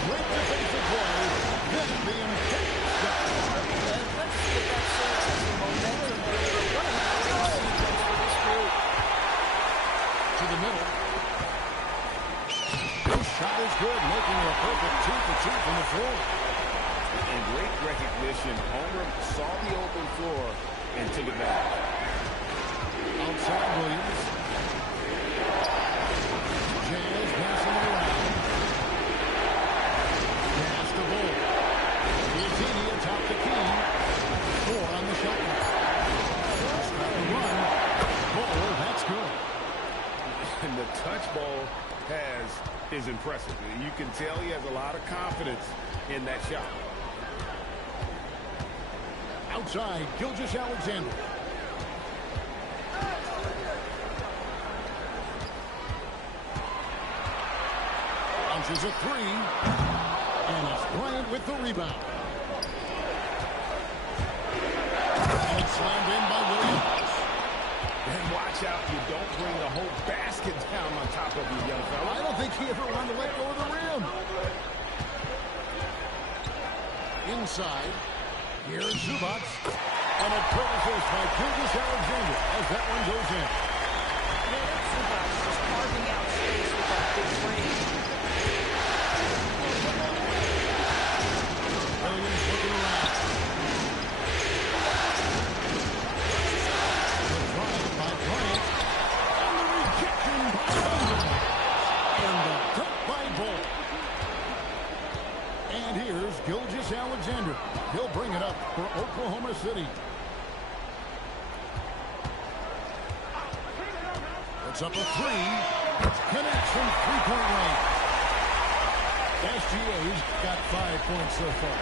Great defensive play. Then the emphatic shot. Let's get that sense of momentum builder. What a great sequence for this group. To the middle. This shot is good, making it a perfect 2 for 2 from the floor. And great recognition. Homer saw the open floor and took it back. Outside Williams. Jazz passing it around. Pass the ball. Biazini atop the key. 4 on the shot clock. Stop the run. Ball, that's good. And the touch ball is impressive. You can tell he has a lot of confidence in that shot. Outside, Gilgeous-Alexander. Launches a 3. And it's Bryant with the rebound. And it's slammed in by Williams. And watch out, you don't bring the whole basket down on top of you, young fella. I don't think he ever wanted to let go of the rim. Inside. Here's Zubats. And a quick assist by Gilgeous-Alexander as that one goes in. Zubats just carving out space with that big range. Williams looking around. The drive by Bryant. And the rejection by Holmgren. And the dunk by Bull. And here's Gilgeous-Alexander. He'll bring it up for Oklahoma City. Puts up a 3. Connects from three-point range. SGA's got 5 points so far.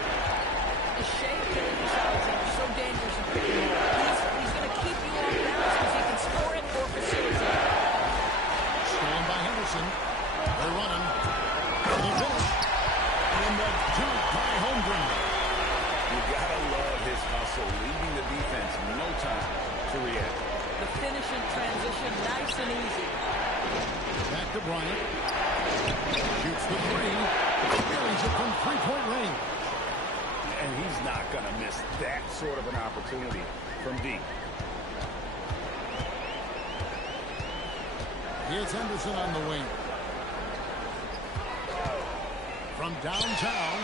The shape Gilgeous-Alexander is so dangerous in pick and roll. He's going to keep you off balance because he can score it or facilitate. Stolen by Henderson. They're running. For the finish. And the dunk by Holmgren. You gotta love his hustle, leaving the defense no time to react. The finish in transition, nice and easy. Back to Bryant. Shoots the 3. Buries it from three-point range. And he's not going to miss that sort of an opportunity from deep. Here's Henderson on the wing. From downtown,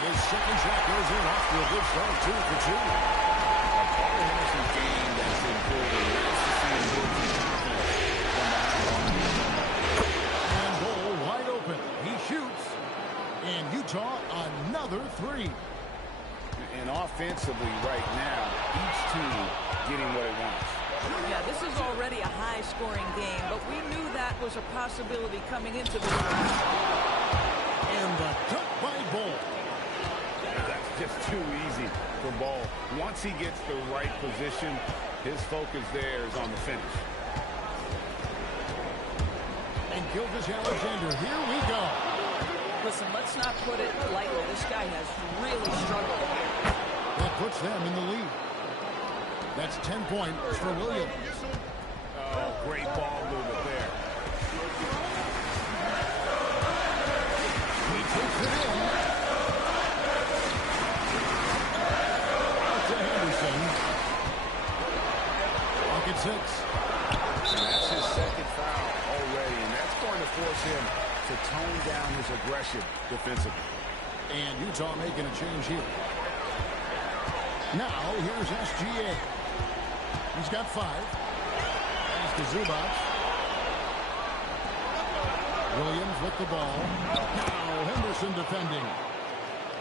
his second shot goes in off to a good start, 2 for 2. Part of Henderson's game that's improving. Nice to see him build some confidence from behind. And Bull wide open. He shoots. And Utah, another 3. And off defensively right now. Each team getting what it wants. Yeah, this is already a high-scoring game, but we knew that was a possibility coming into this one. And the dunk by Ball. That's just too easy for Ball. Once he gets the right position, his focus there is on the finish. And Gilgeous-Alexander, here we go. Listen, let's not put it lightly. This guy has really struggled here. That puts them in the lead. That's 10 points for Williams. Oh, great ball movement there. He takes it in. Out to Henderson. Pocket 6. And that's his second foul already, and that's going to force him to tone down his aggression defensively. And Utah making a change here. Now, here's SGA. He's got 5. He's to Zubac. Williams with the ball. Now, Henderson defending.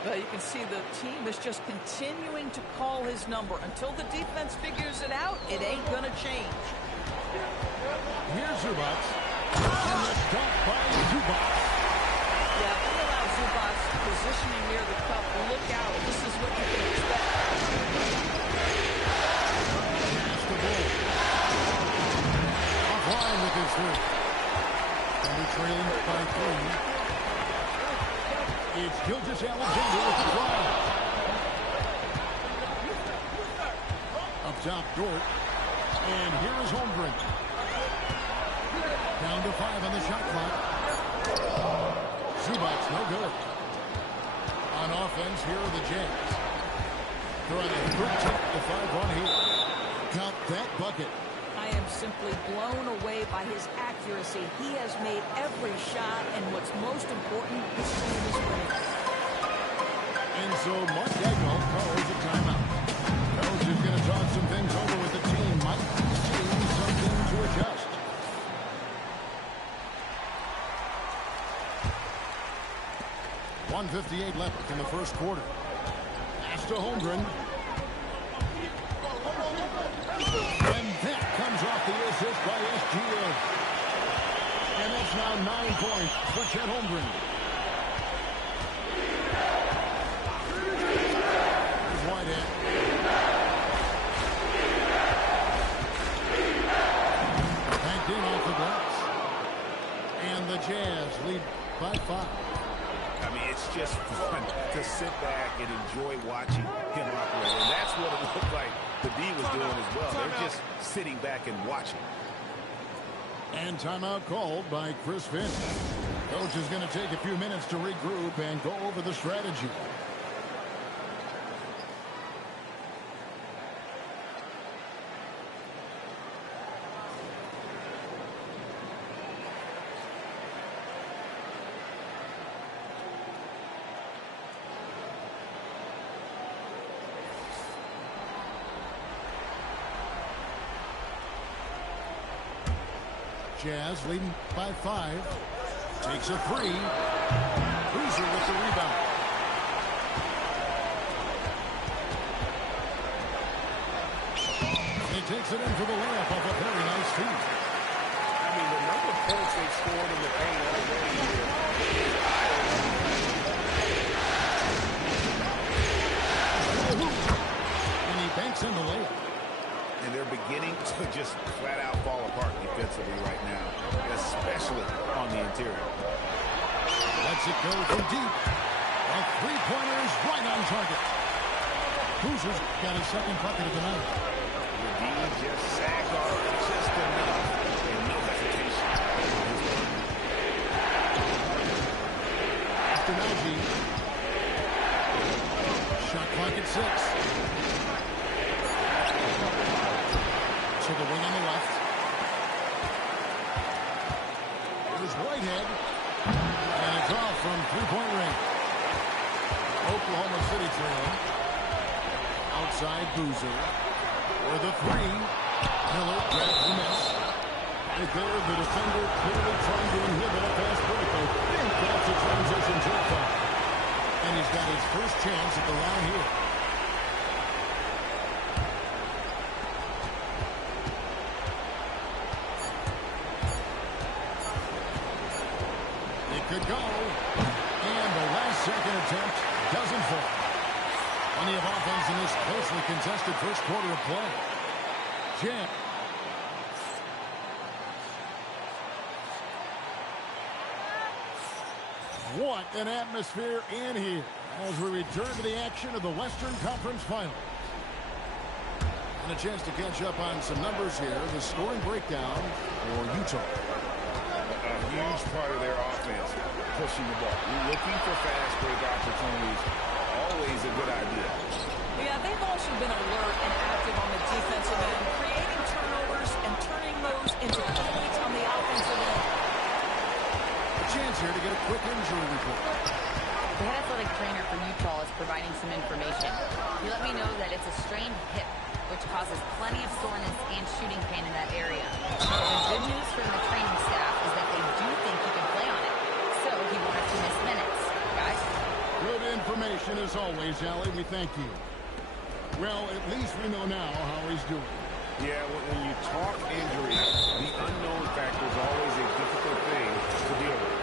You can see the team is just continuing to call his number. Until the defense figures it out, it ain't going to change. Here's Zubac. And the dunk by Zubac. Yeah, if we allow Zubac positioning near the cup, look out. This is what you can expect. Pass the ball. Offline with his 3. And we're trailing by 3. It's Gilgeous-Alexander with the drive. Up top, Dort. And here is Holmgren. Down to 5 on the shot clock. Zubac, no good. On offense, here are the Jazz. They're on a 13-5 run here. Count that bucket. I am simply blown away by his accuracy. He has made every shot, and what's most important, his team is winning. And so Mark Daigneault calls a timeout. Coach is going to talk some things over with the team. Might be seeing something to adjust. .158 left in the first quarter. Pass to Holmgren. And that comes off the assist by SGA. And that's now 9 points for Chet Holmgren. Here's Whitehead. Banked in off the glass. And the Jazz lead by 5. I mean, it's just fun to sit back and enjoy watching him operate. And that's what it looked like the D was doing as well. They're just sitting back and watching. And timeout called by Chris Finch. Coach is going to take a few minutes to regroup and go over the strategy. Jazz leading by 5. Takes a 3. Boozer with the rebound. He takes it in for the layup off a very nice feed. I mean, the number of points they've scored in the paint already here. And he banks in the layup. And they're beginning to just flat out fall apart defensively right now, especially on the interior. Lets it go from deep. A three-pointer's right on target. Boozer's got his second bucket of the night. McGee just sagged off just enough and no hesitation. After Nagy. Shot clock at 6. To the wing on the left. It is Whitehead. And it's off from three-point range. Oklahoma City trailing. Outside Boozer. For the 3. Miller grabs the miss. Right there, the defender clearly trying to inhibit a fast break. I think that's a transition jump ball. And he's got his first chance at the line here. it go. And the last second attempt doesn't fall. Plenty of offense in this closely contested first quarter of play. Jam. What an atmosphere in here as we return to the action of the Western Conference Final. And a chance to catch up on some numbers here. The scoring breakdown for Utah. A huge part of their offense, pushing the ball. Looking for fast break opportunities, always a good idea. Yeah, they've also been alert and active on the defensive end, creating turnovers and turning those into points on the offensive end. A chance here to get a quick injury report. The head athletic trainer for Utah is providing some information. He let me know that it's a strained hip, which causes plenty of soreness and shooting pain in that area. The good news from the training staff is that they do think he can play on it, so he won't have to miss minutes. Guys? Good information as always, Allie. We thank you. Well, at least we know now how he's doing. Yeah, when you talk injury, the unknown factor is always a difficult thing to deal with.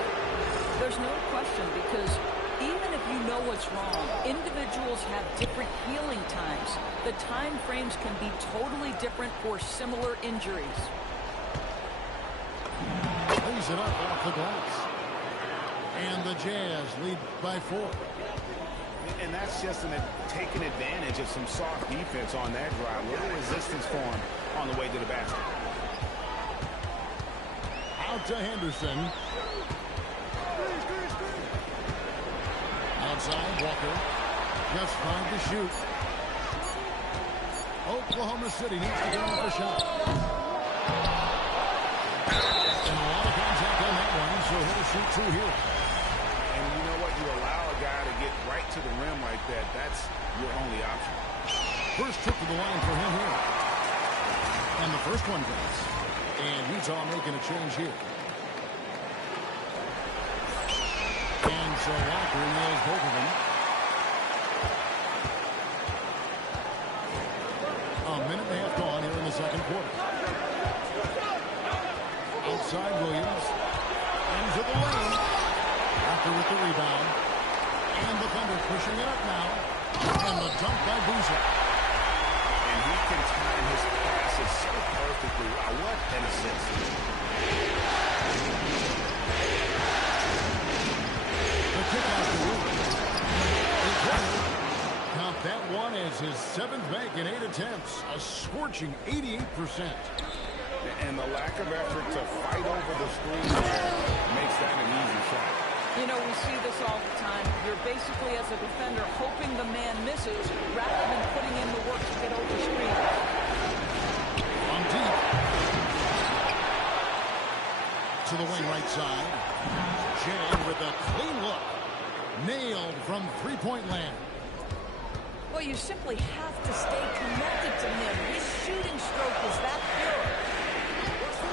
There's no question, because even if you know what's wrong, individuals have different healing times. The time frames can be totally different for similar injuries. Lays it up off the glass. And the Jazz lead by 4. And that's just taking advantage of some soft defense on that drive. Little resistance for him on the way to the basket. Out to Henderson. Outside, Walker. Just trying to shoot. Oklahoma City needs to get off a shot. And a lot of contact on that one, so he'll shoot 2 here. And you know what? You allow a guy to get right to the rim like that. That's your only option. First trip to the line for him here. And the first one goes. And Utah making a change here. And so Walker nails both of them. A minute and a half gone here in the second quarter. Outside Williams. Into the lane. After with the rebound. And the Thunder pushing it up now. And the dunk by Boozer. And he can time his passes so perfectly. Wow, what an assist. The kickoff to Williams. Count that one as his 7th bank in 8 attempts. A scorching 88%. And the lack of effort to fight over the screen makes that an easy shot. You know, we see this all the time. You're basically, as a defender, hoping the man misses rather than putting in the work to get over screens. On deep. To the wing right side. Jay with a clean look. Nailed from three-point land. Well, you simply have to stay connected to him. His shooting stroke is that pure.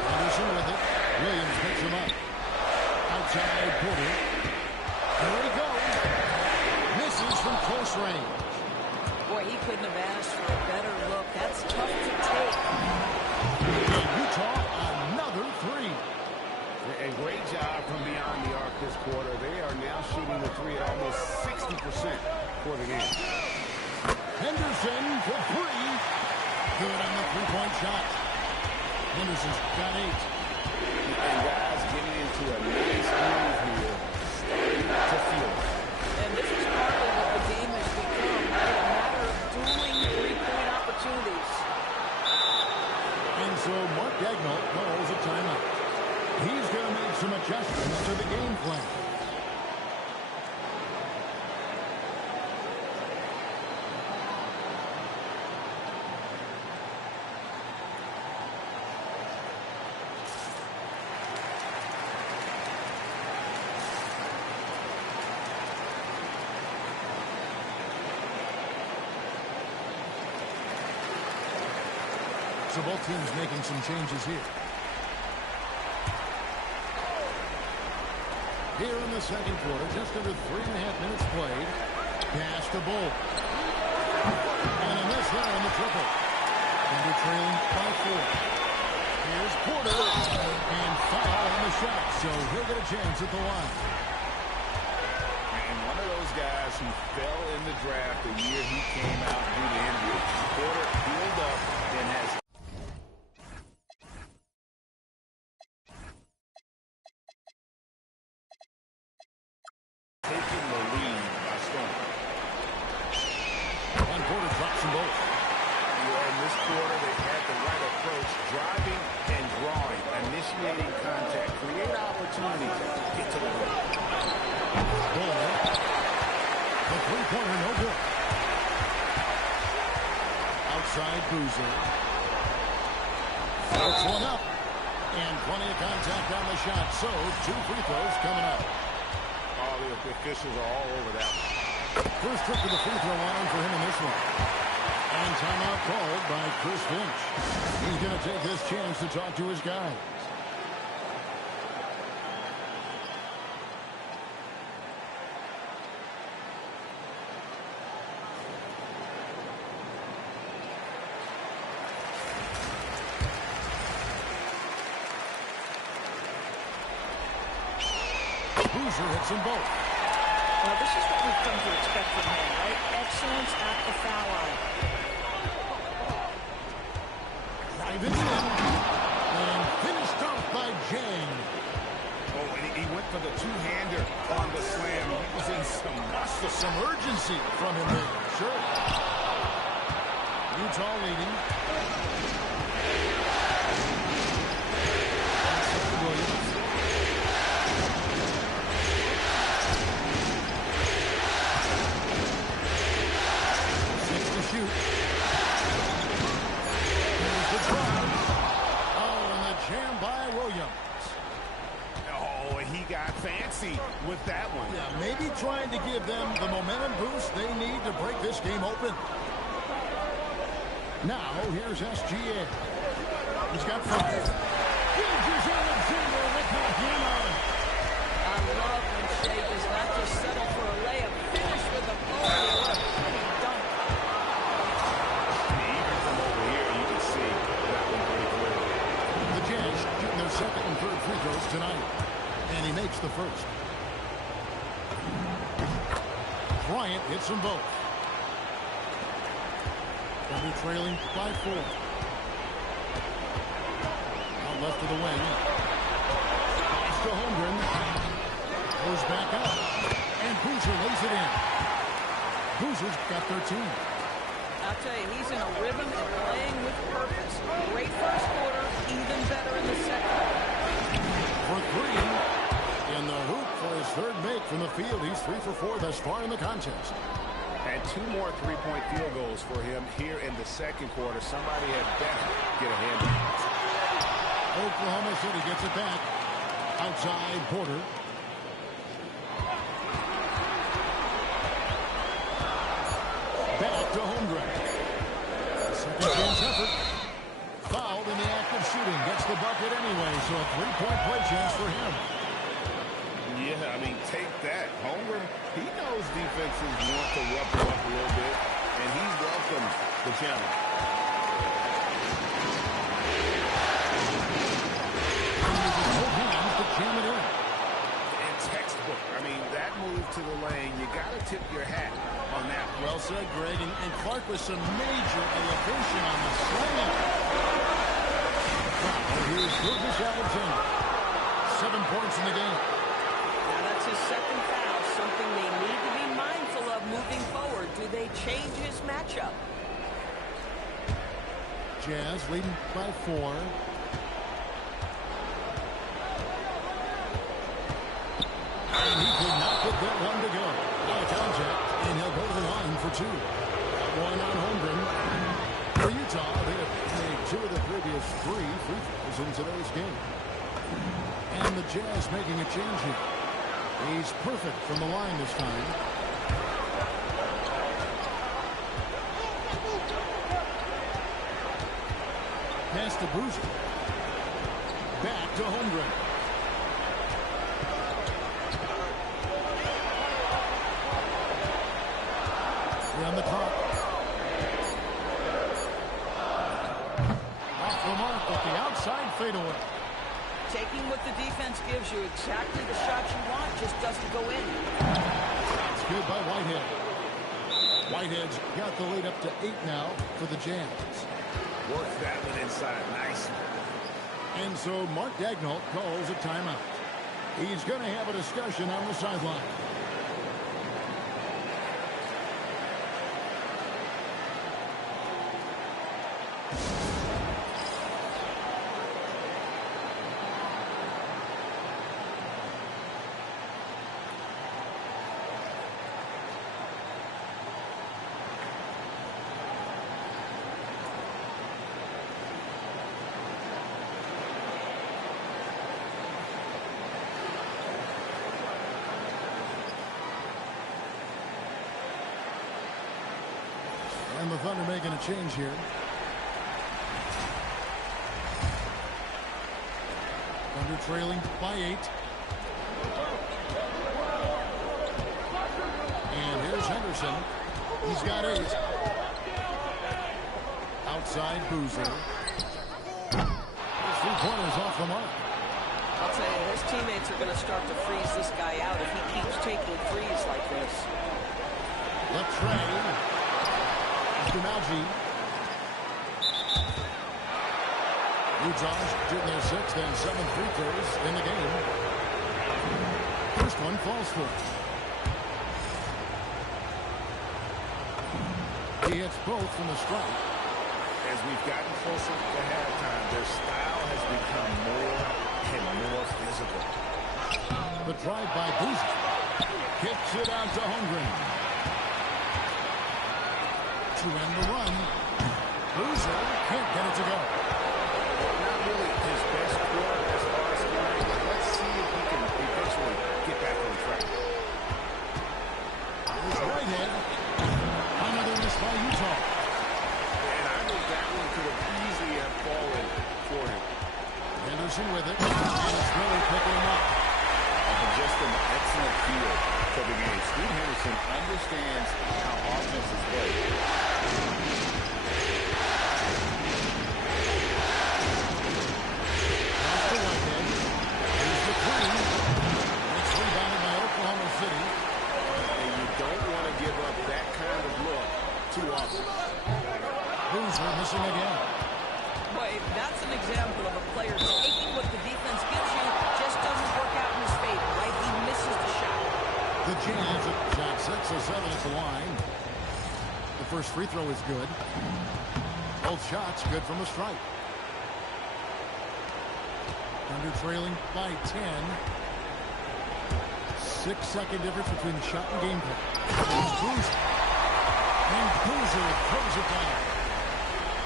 Anderson with it. Williams picks him up. Outside Porter. Here he goes. Misses from close range. Boy, he couldn't have asked for a better look. That's tough to take. And Utah, another 3. A great job from beyond the arc this quarter. They are now shooting the 3 at almost 60% for the game. Henderson for 3. Good on the three-point shot. Henderson's got 8. And guys getting into a nice groove here, starting to feel it. And this is partly what the game has become, a matter of dueling three-point opportunities. And so Mark Daigneault calls a timeout. He's going to make some adjustments to the game plan. So both teams making some changes here. Here in the second quarter, just under 3.5 minutes played. Pass to Bull. And a miss there on the triple. Thunder trailing by 4. Here's Porter. And foul on the shot, so he'll get a chance at the line. guys who fell in the draft the year he came out due to injury. Porter healed up and has taken the lead by storm. And Porter drops them both. In this quarter, they've had the right approach, driving and drawing, initiating contact, create opportunities, get to the rim. Ball. The three-pointer, no good. Outside Boozer. Puts one up. And plenty of contact on the shot. So, 2 free throws coming up. All the officials are all over that one. First trip to the free throw line for him in this one. And timeout called by Chris Finch. He's going to take this chance to talk to his guys. Boozer hits them both. Well, this is what we've come to expect from him, right? Excellence at the foul line. Driving in. And finished off by Jang. Oh, and he went for the two-hander on the slam. He was in some muscle. Some urgency from him there. Sure. Utah leading. Williams. 6 to shoot. Here's the drive. Oh, and the jam by Williams. Oh, and he got fancy with that one. Yeah, maybe trying to give them the momentum boost they need to break this game open. Now, here's SGA. He's got 5. Gilgeous Alexander with the hammer. I love when Shea does not just settle for a layup. Finish with a bogey. What a pretty dunk. Even from over here, you can see that one pretty clearly. The Jazz shooting their second and third free throws tonight. And he makes the first. Bryant hits them both. Thunder trailing by 4. Out left of the wing. Pass to Holmgren. Goes back up. And Boozer lays it in. Boozer's got 13. I'll tell you, he's in a rhythm and playing with purpose. Great first quarter, even better in the second. For 3. In the hoop for his third make from the field. He's 3 for 4 thus far in the contest. And 2 more three-point field goals for him here in the second quarter. Somebody had better get a hand on it. Oklahoma City gets it back. Outside Porter. Back to Holmgren. Second chance effort. Fouled in the act of shooting. Gets the bucket anyway, so a 3-point play chance for him. Yeah, I mean, take that. Homer, he knows defenses want to rough him up a little bit, and he welcomes the challenge. Both hands to jam it in. And textbook. I mean, that move to the lane, you got to tip your hat on that. Well said, Greg. And Clark with some major elevation on the slam. Wow, here's Gilgeous Alexander. 7 points in the game. Now that's his second foul, something they need to be mindful of moving forward. Do they change his matchup? Jazz leading by 4. And he could not get that one to go. Out of contact, and he'll go to the line for 2. One on Holmgren. For Utah, they have made 2 of the previous 3 free throws in today's game. And the Jazz making a change here. He's perfect from the line this time. Pass to Boozer. Back to Holmgren. We're on the clock. Off the mark with the outside fadeaway. Taking what the defense gives you, exactly the shot you want, just doesn't go in. That's good by Whitehead. Whitehead's got the lead up to 8 now for the Jazz. Work that one inside nicely. And so Mark Daigneault calls a timeout. He's going to have a discussion on the sideline. And the Thunder making a change here. Thunder trailing by 8. And here's Henderson. He's got 8. Outside Boozer. His 3-pointers off the mark. I'll tell you, his teammates are going to start to freeze this guy out if he keeps taking threes like this. Left tray. Najee. Utah's shooting their 6th and 7th free throws in the game. First one falls for him. He hits both from the strike. As we've gotten closer to halftime, their style has become more and more physical. The drive by Boozer. Kicks it out to Holmgren. To end the run. Boozer can't get it to go. Not really his best quarter as far as scoring, but let's see if he can eventually get back on track. His right hand. Another miss by Utah. And I think that one could have easily have fallen for him. Henderson with it. And it's really picking him up. Just an excellent feel for the game. Scoot Henderson understands how offense is played. Here's the 3. It's rebounded by Oklahoma City. And you don't want to give up that kind of look too often. Boozer missing again. Boy, that's an example of a player taking what the defense gives you, just doesn't work out in his favor, right? He misses the shot. The Jazz at shot 6 or 7 at the line. The first free throw is good. Both shots good from the strike. Under trailing by 10. 6-second difference between shot and game play. Here's Boozer. And Boozer throws it down.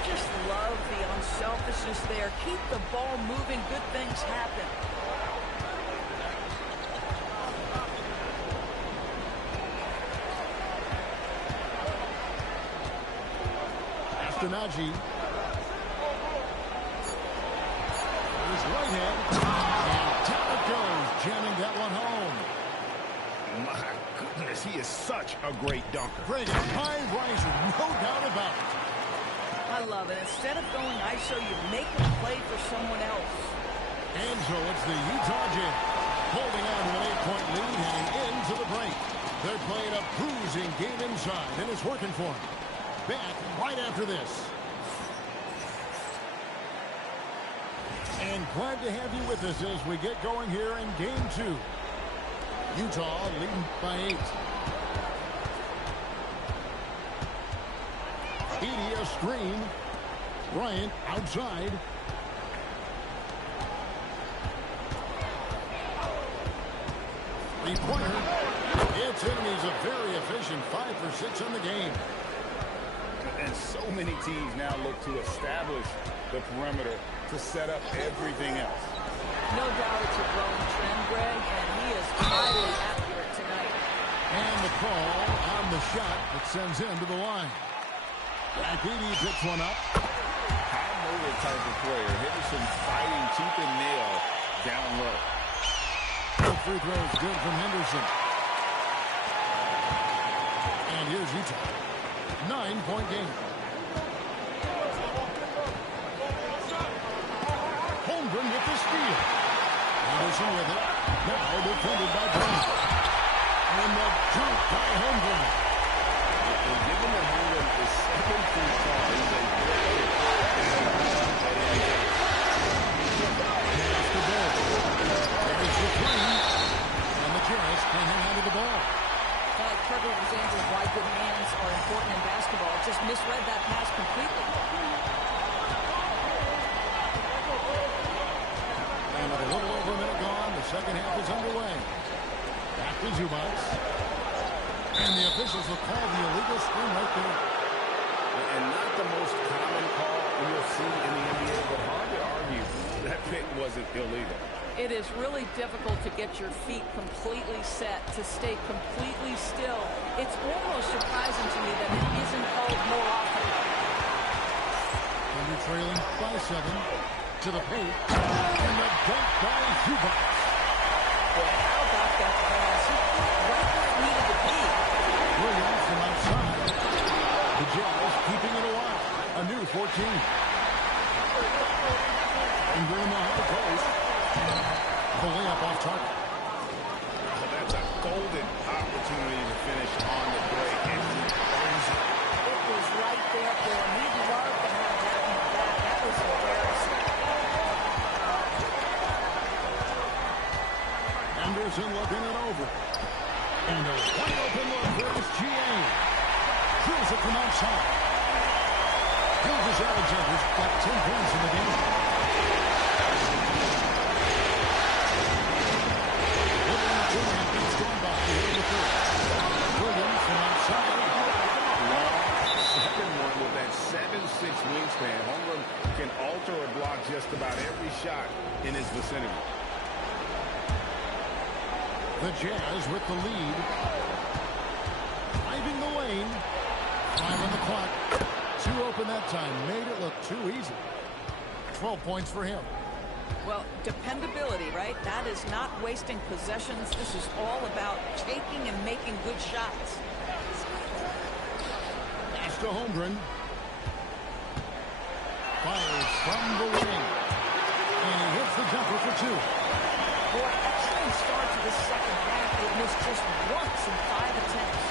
Just love the unselfishness there. Keep the ball moving. Good things happen. After Najee. His right hand. And down it goes. Jamming that one home. My goodness, he is such a great dunker. Great high riser. No doubt about it. I love it. Instead of going ISO, you make a play for someone else. And so it's the Utah Jazz holding on to an 8-point lead heading into the break. They're playing a bruising game inside, and it's working for them. Back right after this. And glad to have you with us as we get going here in Game 2. Utah leading by 8. Edey a screen. Bryant outside. Three-pointer. It's in. He's a very efficient 5 for 6 on the game. And so many teams now look to establish the perimeter to set up everything else. No doubt it's a growing trend, Greg, and he is highly accurate tonight. And the call on the shot that sends him to the line. Edey picks one up. High motor type of player. Henderson fighting tooth and nail down low. The free throw is good from Henderson. And here's Utah. 9-point game. Holmgren with the steal. Henderson with it. Now defended by Bryant. And the dunk by Holmgren. And given that Holmgren is 7 feet tall, he's a great at any time. Pass to Bull. There's the three. And the Jazz can hang on to the ball. Like Trevor was answering why good hands are important in basketball. Just misread that pass completely. And with a little over a minute gone, the second half is underway. Back to Zubac. And the officials will call the illegal screen right there. And not the most common call you'll see in the NBA, but hard to argue that pick wasn't illegal. It is really difficult to get your feet completely set, to stay completely still. It's almost surprising to me that it isn't called more often. Under trailing by 7 to the paint. And the dunk by Zubac. Boy, how about that pass? Right where it needed to be. Williams from outside. The Jazz keeping it alive. A new 14. And Graham on the post. The layup off target. Well, that's a golden opportunity to finish on the break. And he earns it. It was right there for him. He'd love to have that in the back. That was embarrassing. Anderson looking it over. And a wide open look for SGA. Drills it from outside. Gilgeous Alexander's got 10 points in the game. Williams from outside. Long, second one with that 7'6" wingspan. Holmgren can alter or block just about every shot in his vicinity. The Jazz with the lead. Driving the lane. 5 on the clock. 2 open that time. Made it look too easy. 12 points for him. Well, dependability, right? That is not wasting possessions. This is all about taking and making good shots. Pass to Holmgren. Fires from the wing. And he hits the jumper for 2. Boy, excellent start to the second half. It missed just once in 5 attempts.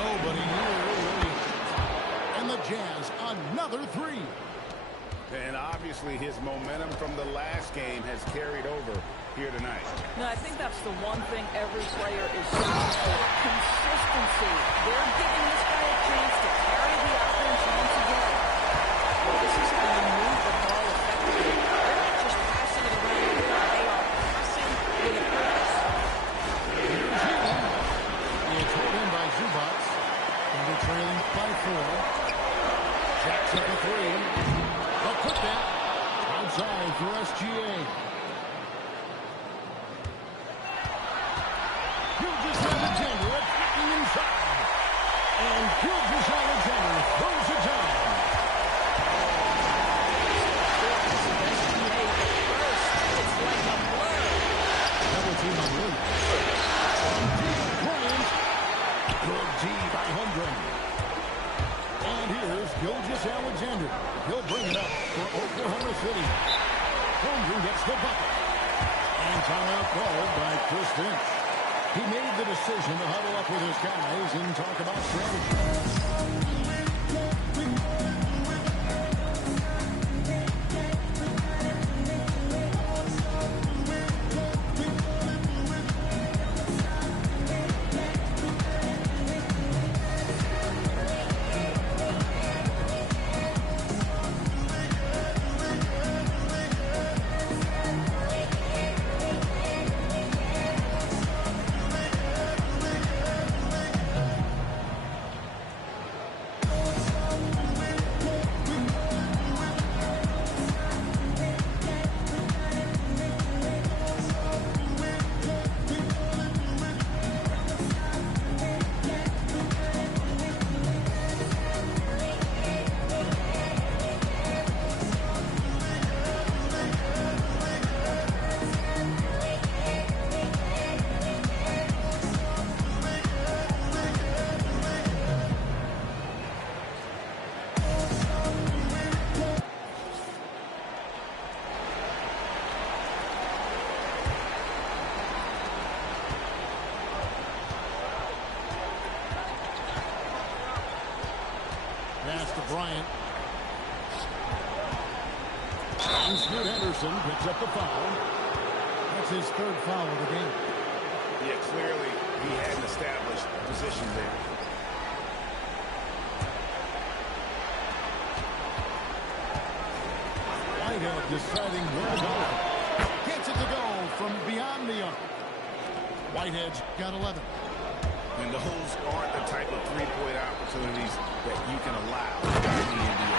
Nobody near Williams. And the Jazz, another 3. And obviously his momentum from the last game has carried over here tonight. No, I think that's the one thing every player is searching for. Consistency. They're giving this guy a chance to carry the offense once again. Well, this is how you move the ball effectively. They're not just passing it around the court. They are passing with a purpose. Here's Heaton. It's held in by Zubac. And they're trailing by 4. Jacks up a 3. They'll put that outside for SGA. Gilgeous Alexander attacking inside. And Gilgeous Alexander throws it down. SGA first. It's like a blur. Double team on Williams. Deep Bryant. Good D by Holmgren. And here's Gilgeous Alexander. He'll bring it up for Oklahoma City. Holmgren gets the bucket. And timeout called by Chris Finch. He made the decision to huddle up with his guys and talk about strategy. And Scoot Henderson picks up the foul. That's his third foul of the game. Yeah, clearly he hadn't established position there. Whitehead deciding where to go. Gets it to go from beyond the arc. Whitehead's got 11. And those aren't the type of three-point opportunities that you can allow in the NBA.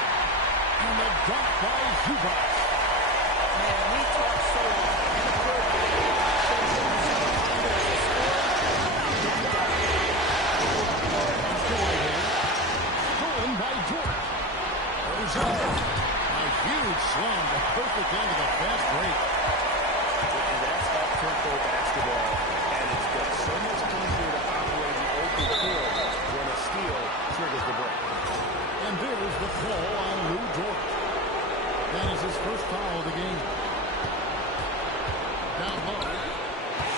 And the dunk by Zubac. Man, we talk so inappropriately about chasing the star under as a scorer. Stolen by George. Goes up. A huge slam, the perfect end of the fast break. And that's up-tempo basketball, and it's got so much easier to operate the open court when a steal triggers the break. And there's the call on Lou Dort. That is his first foul of the game. Down low.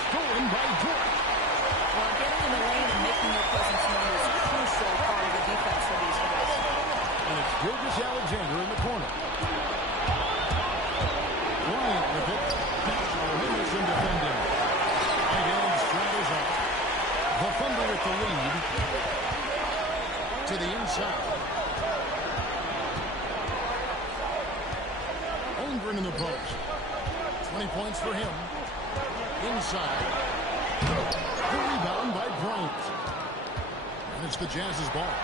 Stolen by Dort. Well, getting in the lane and making your presence known is a crucial part of the defense for these guys. And it's Gilgeous Alexander in the corner. Bryant with it. Henderson defending. Whitehead straddles off. The Thunder with the lead. To the inside. Holmgren in the post. 20 points for him. Inside. The rebound by Bryant. And it's the Jazz's ball.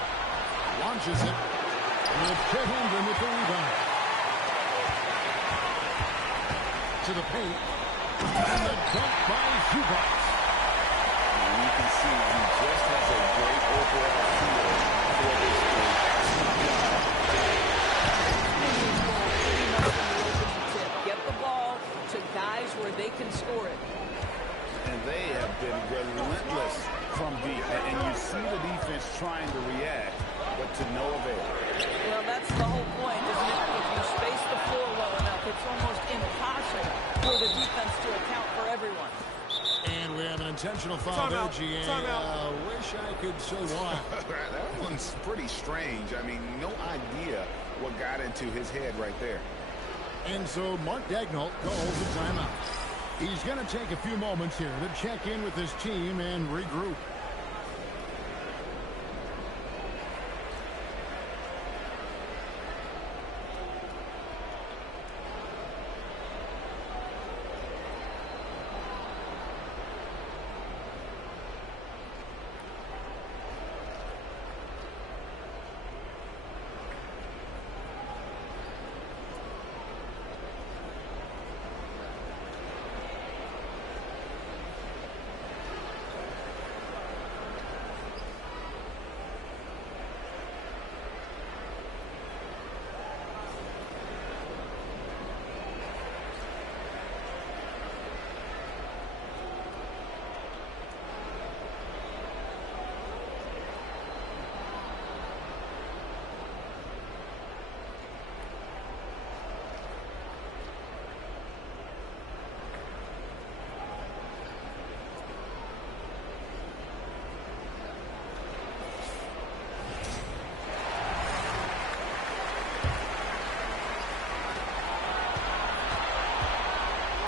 Launches it. With Chet Holmgren with the rebound. To the paint. And the dunk by Zubac. And you can see he just has a great overall feel for this game. Pretty much from the opening tip. Get the ball to guys where they can score it. And they have been relentless from deep. And you see the defense trying to react, but to no avail. Well, that's the whole point, isn't it? If you space the floor well enough, it's almost impossible for the defense to account for everyone. And we have an intentional foul there, GA. Wish I could say why. That one's pretty strange. I mean, no idea what got into his head right there. And so Mark Daigneault calls a timeout. He's going to take a few moments here to check in with his team and regroup.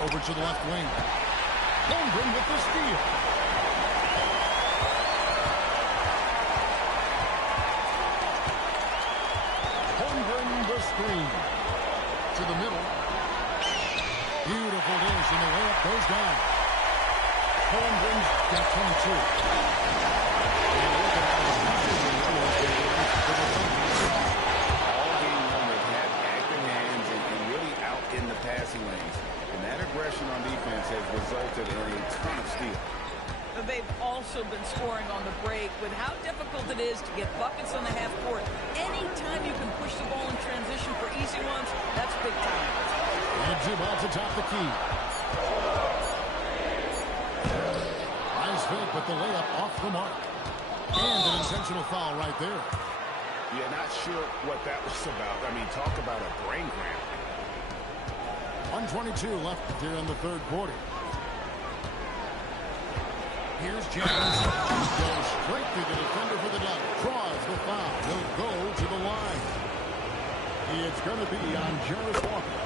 Over to the left wing. Holmgren with the steal. Holmgren the screen. To the middle. Beautiful dish, and the layup goes down. Holmgren's got 22. And look at All game long, they've had active hands and really out in the passing lanes. And that aggression on defense has resulted in a ton of steals. They've also been scoring on the break. With how difficult it is to get buckets on the half court, anytime you can push the ball in transition for easy ones, that's big time. And Zubac atop the key. Nice fake, but the layup off the mark. And an intentional foul right there. Yeah, not sure what that was about. I mean, talk about a brain cramp. 1:22 left here in the third quarter. Here's James. Goes straight to the defender for the dunk. Draws the foul. He'll go to the line. It's going to be on Jarvis Walker.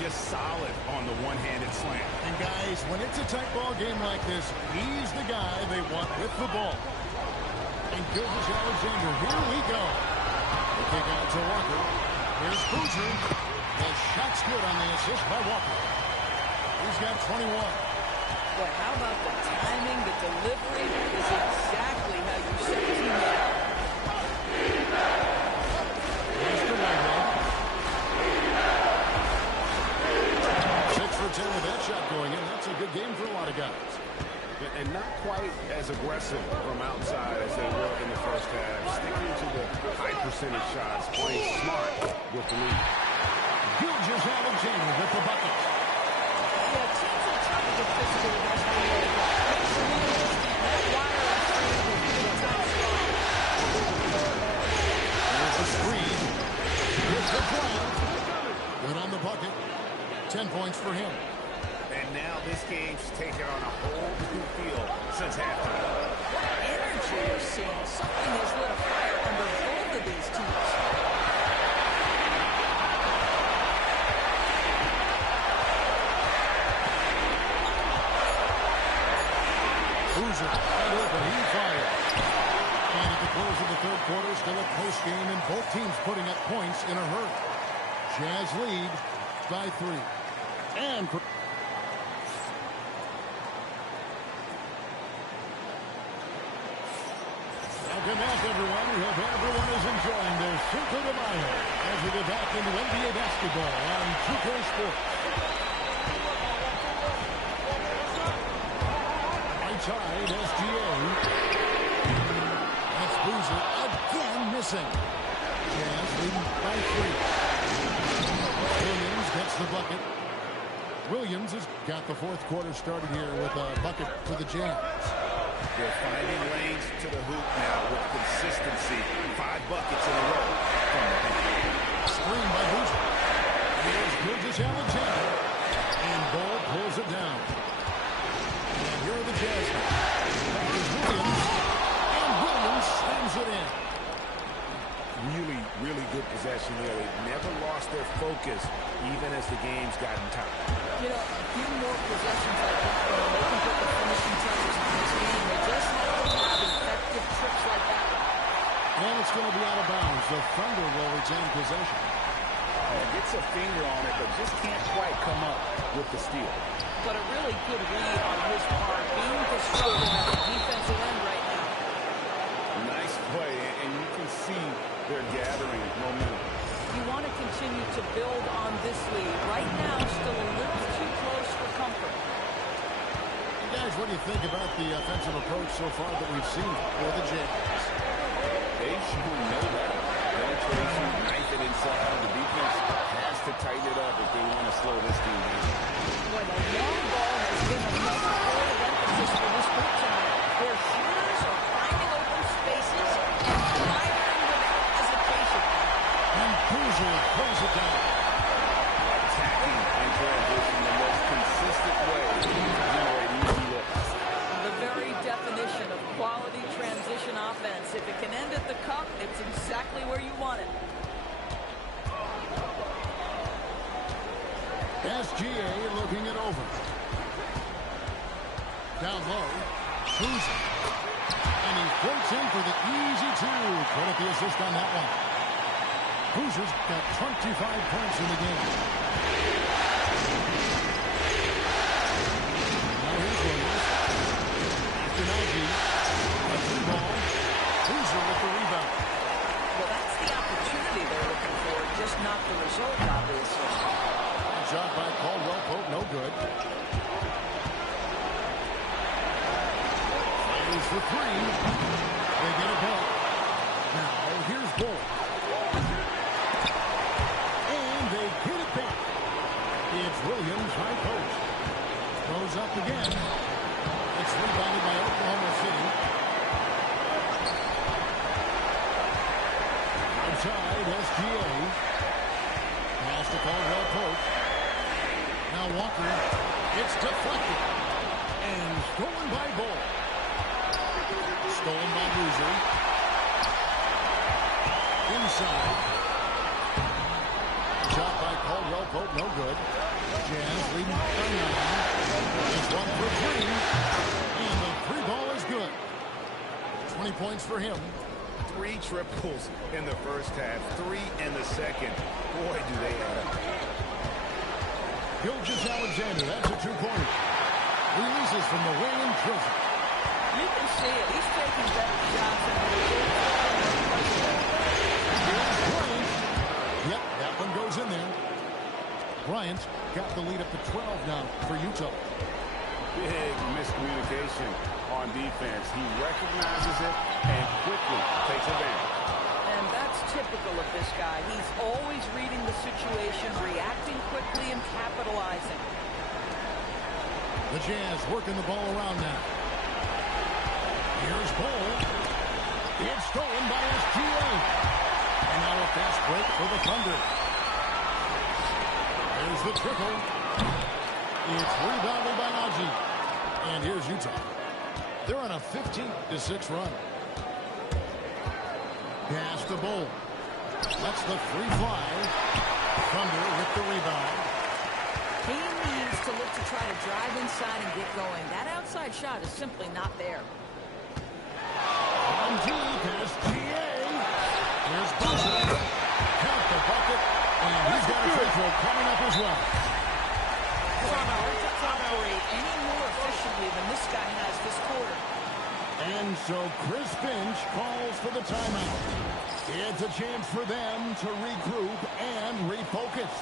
just solid on the one-handed slam. And guys, when it's a tight ball game like this, he's the guy they want with the ball. And Gilgeous-Alexander, here we go. The kick out to Walker. Here's Boozer. The shot's good on the assist by Walker. He's got 21. Boy, how about the timing, the delivery is exactly how you set a team up. Here's the right hand. 6 for 10 with that shot going in. That's a good game for a lot of guys. And not quite as aggressive from outside as they were in the first half. Sticking to the high percentage shots, playing smart with the lead. Gilgeous-Alexander with the bucket. Yeah, teams are trying to get physical against one another. Make sure you understand that wire on screen will be a top strong. There's the screen. Here's the drive. Good on the bucket. 10 points for him. And now this game's taken on a whole new feel since halftime. What energy you're seeing. Something has lit a fire under both of these teams. Boozer wide open. He fired. And at the close of the third quarter, still a close game, and both teams putting up points in a hurry. Jazz lead by 3. And welcome back, everyone. We hope everyone is enjoying their Cinco de Mayo as we get back into NBA basketball on 2K Sports. Right side, SGA. That's Boozer again missing. Jazz leading by 3. Williams gets the bucket. Williams has got the fourth quarter started here with a bucket for the Jazz. They're finding lanes to the hoop now with consistency. 5 buckets in a row from the hoop. Screen by Boozer. Here's Gilgeous-Alexander. And Ball pulls it down. And here are the Jazz now. Here's Williams. And Williams slams it in. Really, really good possession there. They never lost their focus, even as the game's gotten tight. You know, a few more possessions like that, they can put the finishing touches on this game. They just have to have effective trips like that. And it's going to be out of bounds. The Thunder will retain possession. Gets a finger on it, but just can't quite come up with the steal. But a really good read on his part, being disruptive at the defensive end right now. Nice play, and you can see they're gathering momentum. You want to continue to build on this lead. Right now, still a little too close for comfort. Guys, what do you think about the offensive approach so far that we've seen for the Jazz? They should know that. Penetration, knife it inside. The defense has to tighten it up if they want to slow this team down. Boy, the long ball has been another point of emphasis for this group tonight. Their shooters are finding open spaces and firing without hesitation. And Boozer pulls it down. Attacking in transition, the most consistent way to generate easy looks. The very definition of quality transition offense. If it can end at the cup, it's exactly where you want it. SGA looking it over. Down low. Boozer. And he floats in for the easy 2. Credit the assist on that one. Boozer's got 25 points in the game. Now here's Williams. After Nagy. A 3-ball. Boozer with the rebound. Well, that's the opportunity they're looking for, just not the result, obviously. Shot by Caldwell Pope, no good. Fires for 3. They get it back. Now here's Bull. And they get it back. It's Williams, high post. Throws up again. It's rebounded by Oklahoma City. Outside, SGA. Pass to Caldwell Pope. Now Walker. It's deflected. And stolen by Bull. Stolen by Boozer. Inside. Shot by Caldwell Pope, no good. Jazz leading by 9. It's 1 for 3. And the 3 ball is good. 20 points for him. 3 triples in the first half, 3 in the second. Boy, do they add up. Gilgeous-Alexander, that's a 2-pointer. Releases from the wing and drills it. You can see it. He's taking better shots than Here's Bryant. Yep, that one goes in there. Bryant's got the lead up to 12 now for Utah. Big miscommunication on defense. He recognizes it and quickly takes advantage. And that's typical of this guy. He's always reading the situation, reacting quickly, and capitalizing. The Jazz working the ball around now. Here's Ball. It's stolen by SGA. And now a fast break for the Thunder. There's the triple. It's rebounded by Najee. And here's Utah. They're on a 15-6 run. Pass to Ball. That's the free fly. Thunder with the rebound. He needs to look to try to drive inside and get going. That outside shot is simply not there. On deep is GA. Here's Buzzer. Count the bucket. And he's got a free throw coming up as well. Hard to operate any more efficiently than this guy has this quarter. And so Chris Finch calls for the timeout. It's a chance for them to regroup and refocus.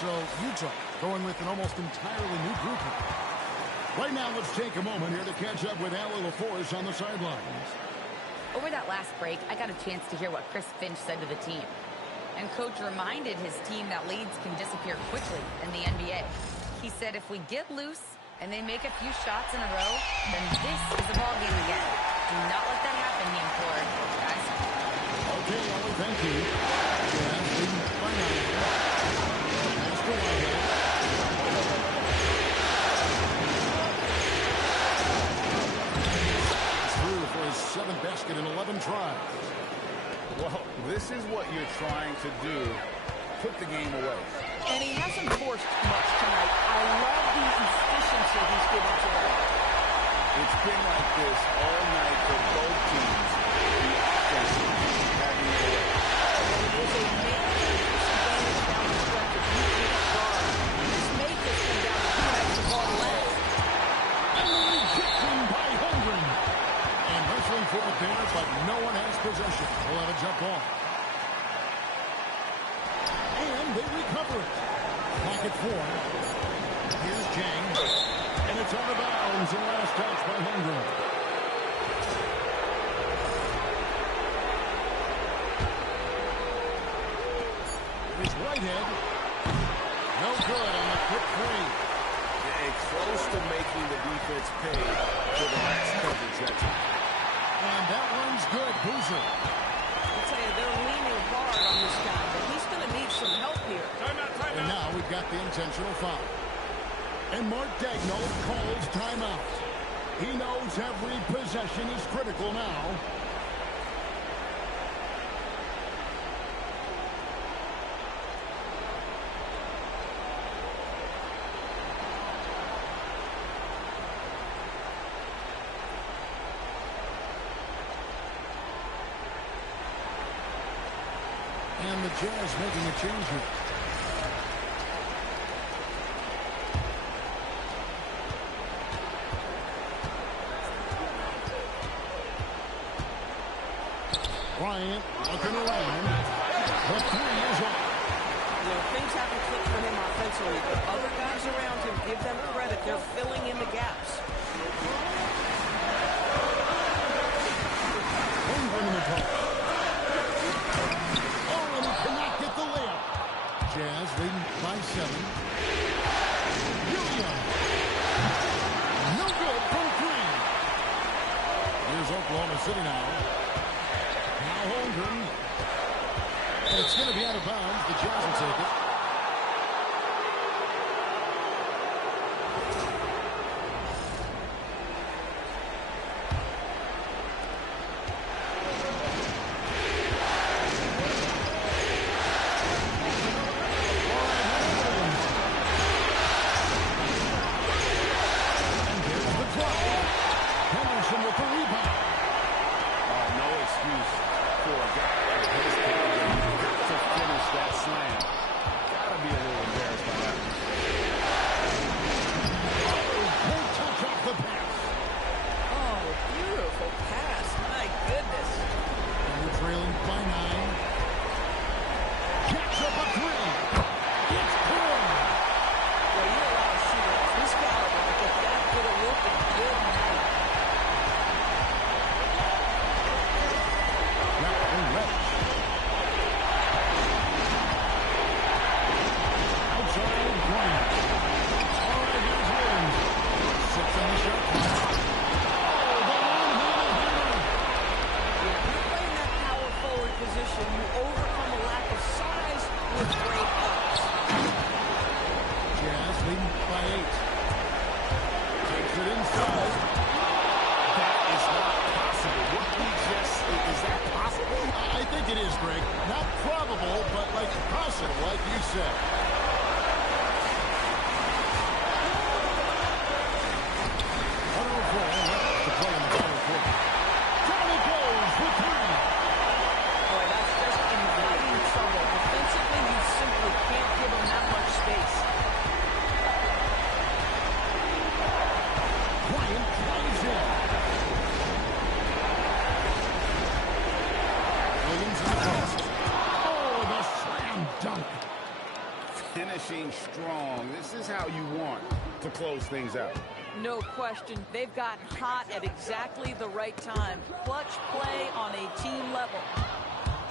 So Utah going with an almost entirely new group. Right now, let's take a moment here to catch up with Allie LaForce on the sidelines. Over that last break, I got a chance to hear what Chris Finch said to the team. And Coach reminded his team that leads can disappear quickly in the NBA. He said if we get loose and they make a few shots in a row, then this is a ball game again. Do not let that happen, he implored. Guys. Okay, Allie, thank you. Jazz leading by 9. Through for his 7th basket in 11 tries. Well, this is what you're trying to do. Put the game away. And he hasn't forced much tonight. I love the efficiency he's given today. It's been like this all night for both teams. The offense having it away. It is a major disadvantage down the stretch if you can't guard. This may just come down to who has the ball last. And the rejection by Holmgren. And wrestling for it there, but no one has possession. We'll have a jump ball. And they recover it. Back at 4. Here's Jang. And it's out of bounds and last touch by Holmgren. His right hand. No good on the quick 3. Close to making the defense pay for the last coverage that time. And that one's good. Boozer. I'll tell you, they're leaning hard on this guy, but he's going to need some help here. And now we've got the intentional foul. And Mark Daigneault calls timeout. He knows every possession is critical now. And the Jazz making a change here. Bryant looking around. The 3 is off. You know, things haven't clicked for him offensively, but other guys around him, give them credit. They're filling in the gaps. Holmgren in the post. Oh, and he cannot get the layup. Jazz leading by 7. Williams. No good from 3. Here's Oklahoma City now. Holmgren. It's going to be out of bounds. The Jazz will take it. Finishing strong. This is how you want to close things out. No question. They've gotten hot at exactly the right time. Clutch play on a team level.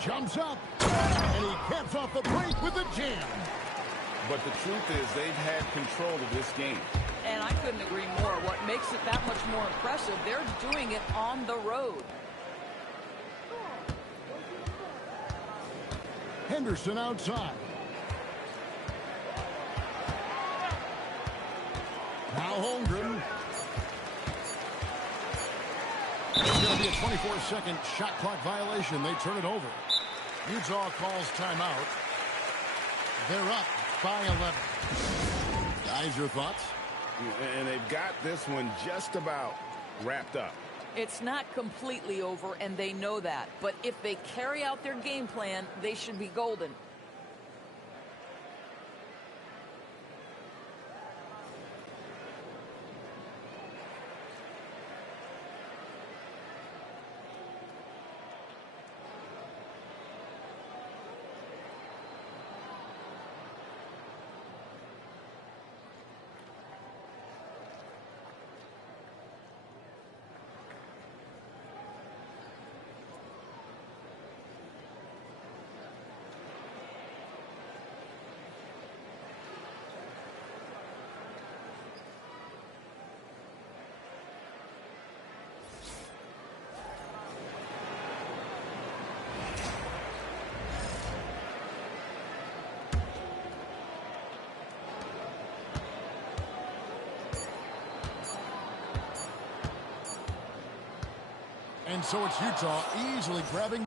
Jumps up, and he caps off the break with a jam. But the truth is they've had control of this game. And I couldn't agree more. What makes it that much more impressive, they're doing it on the road. Henderson outside. Now Holmgren. It's going to be a 24-second shot clock violation. They turn it over. Utah calls timeout. They're up by 11. Guys, your thoughts? And they've got this one just about wrapped up. It's not completely over, and they know that. But if they carry out their game plan, they should be golden. And so it's Utah easily grabbing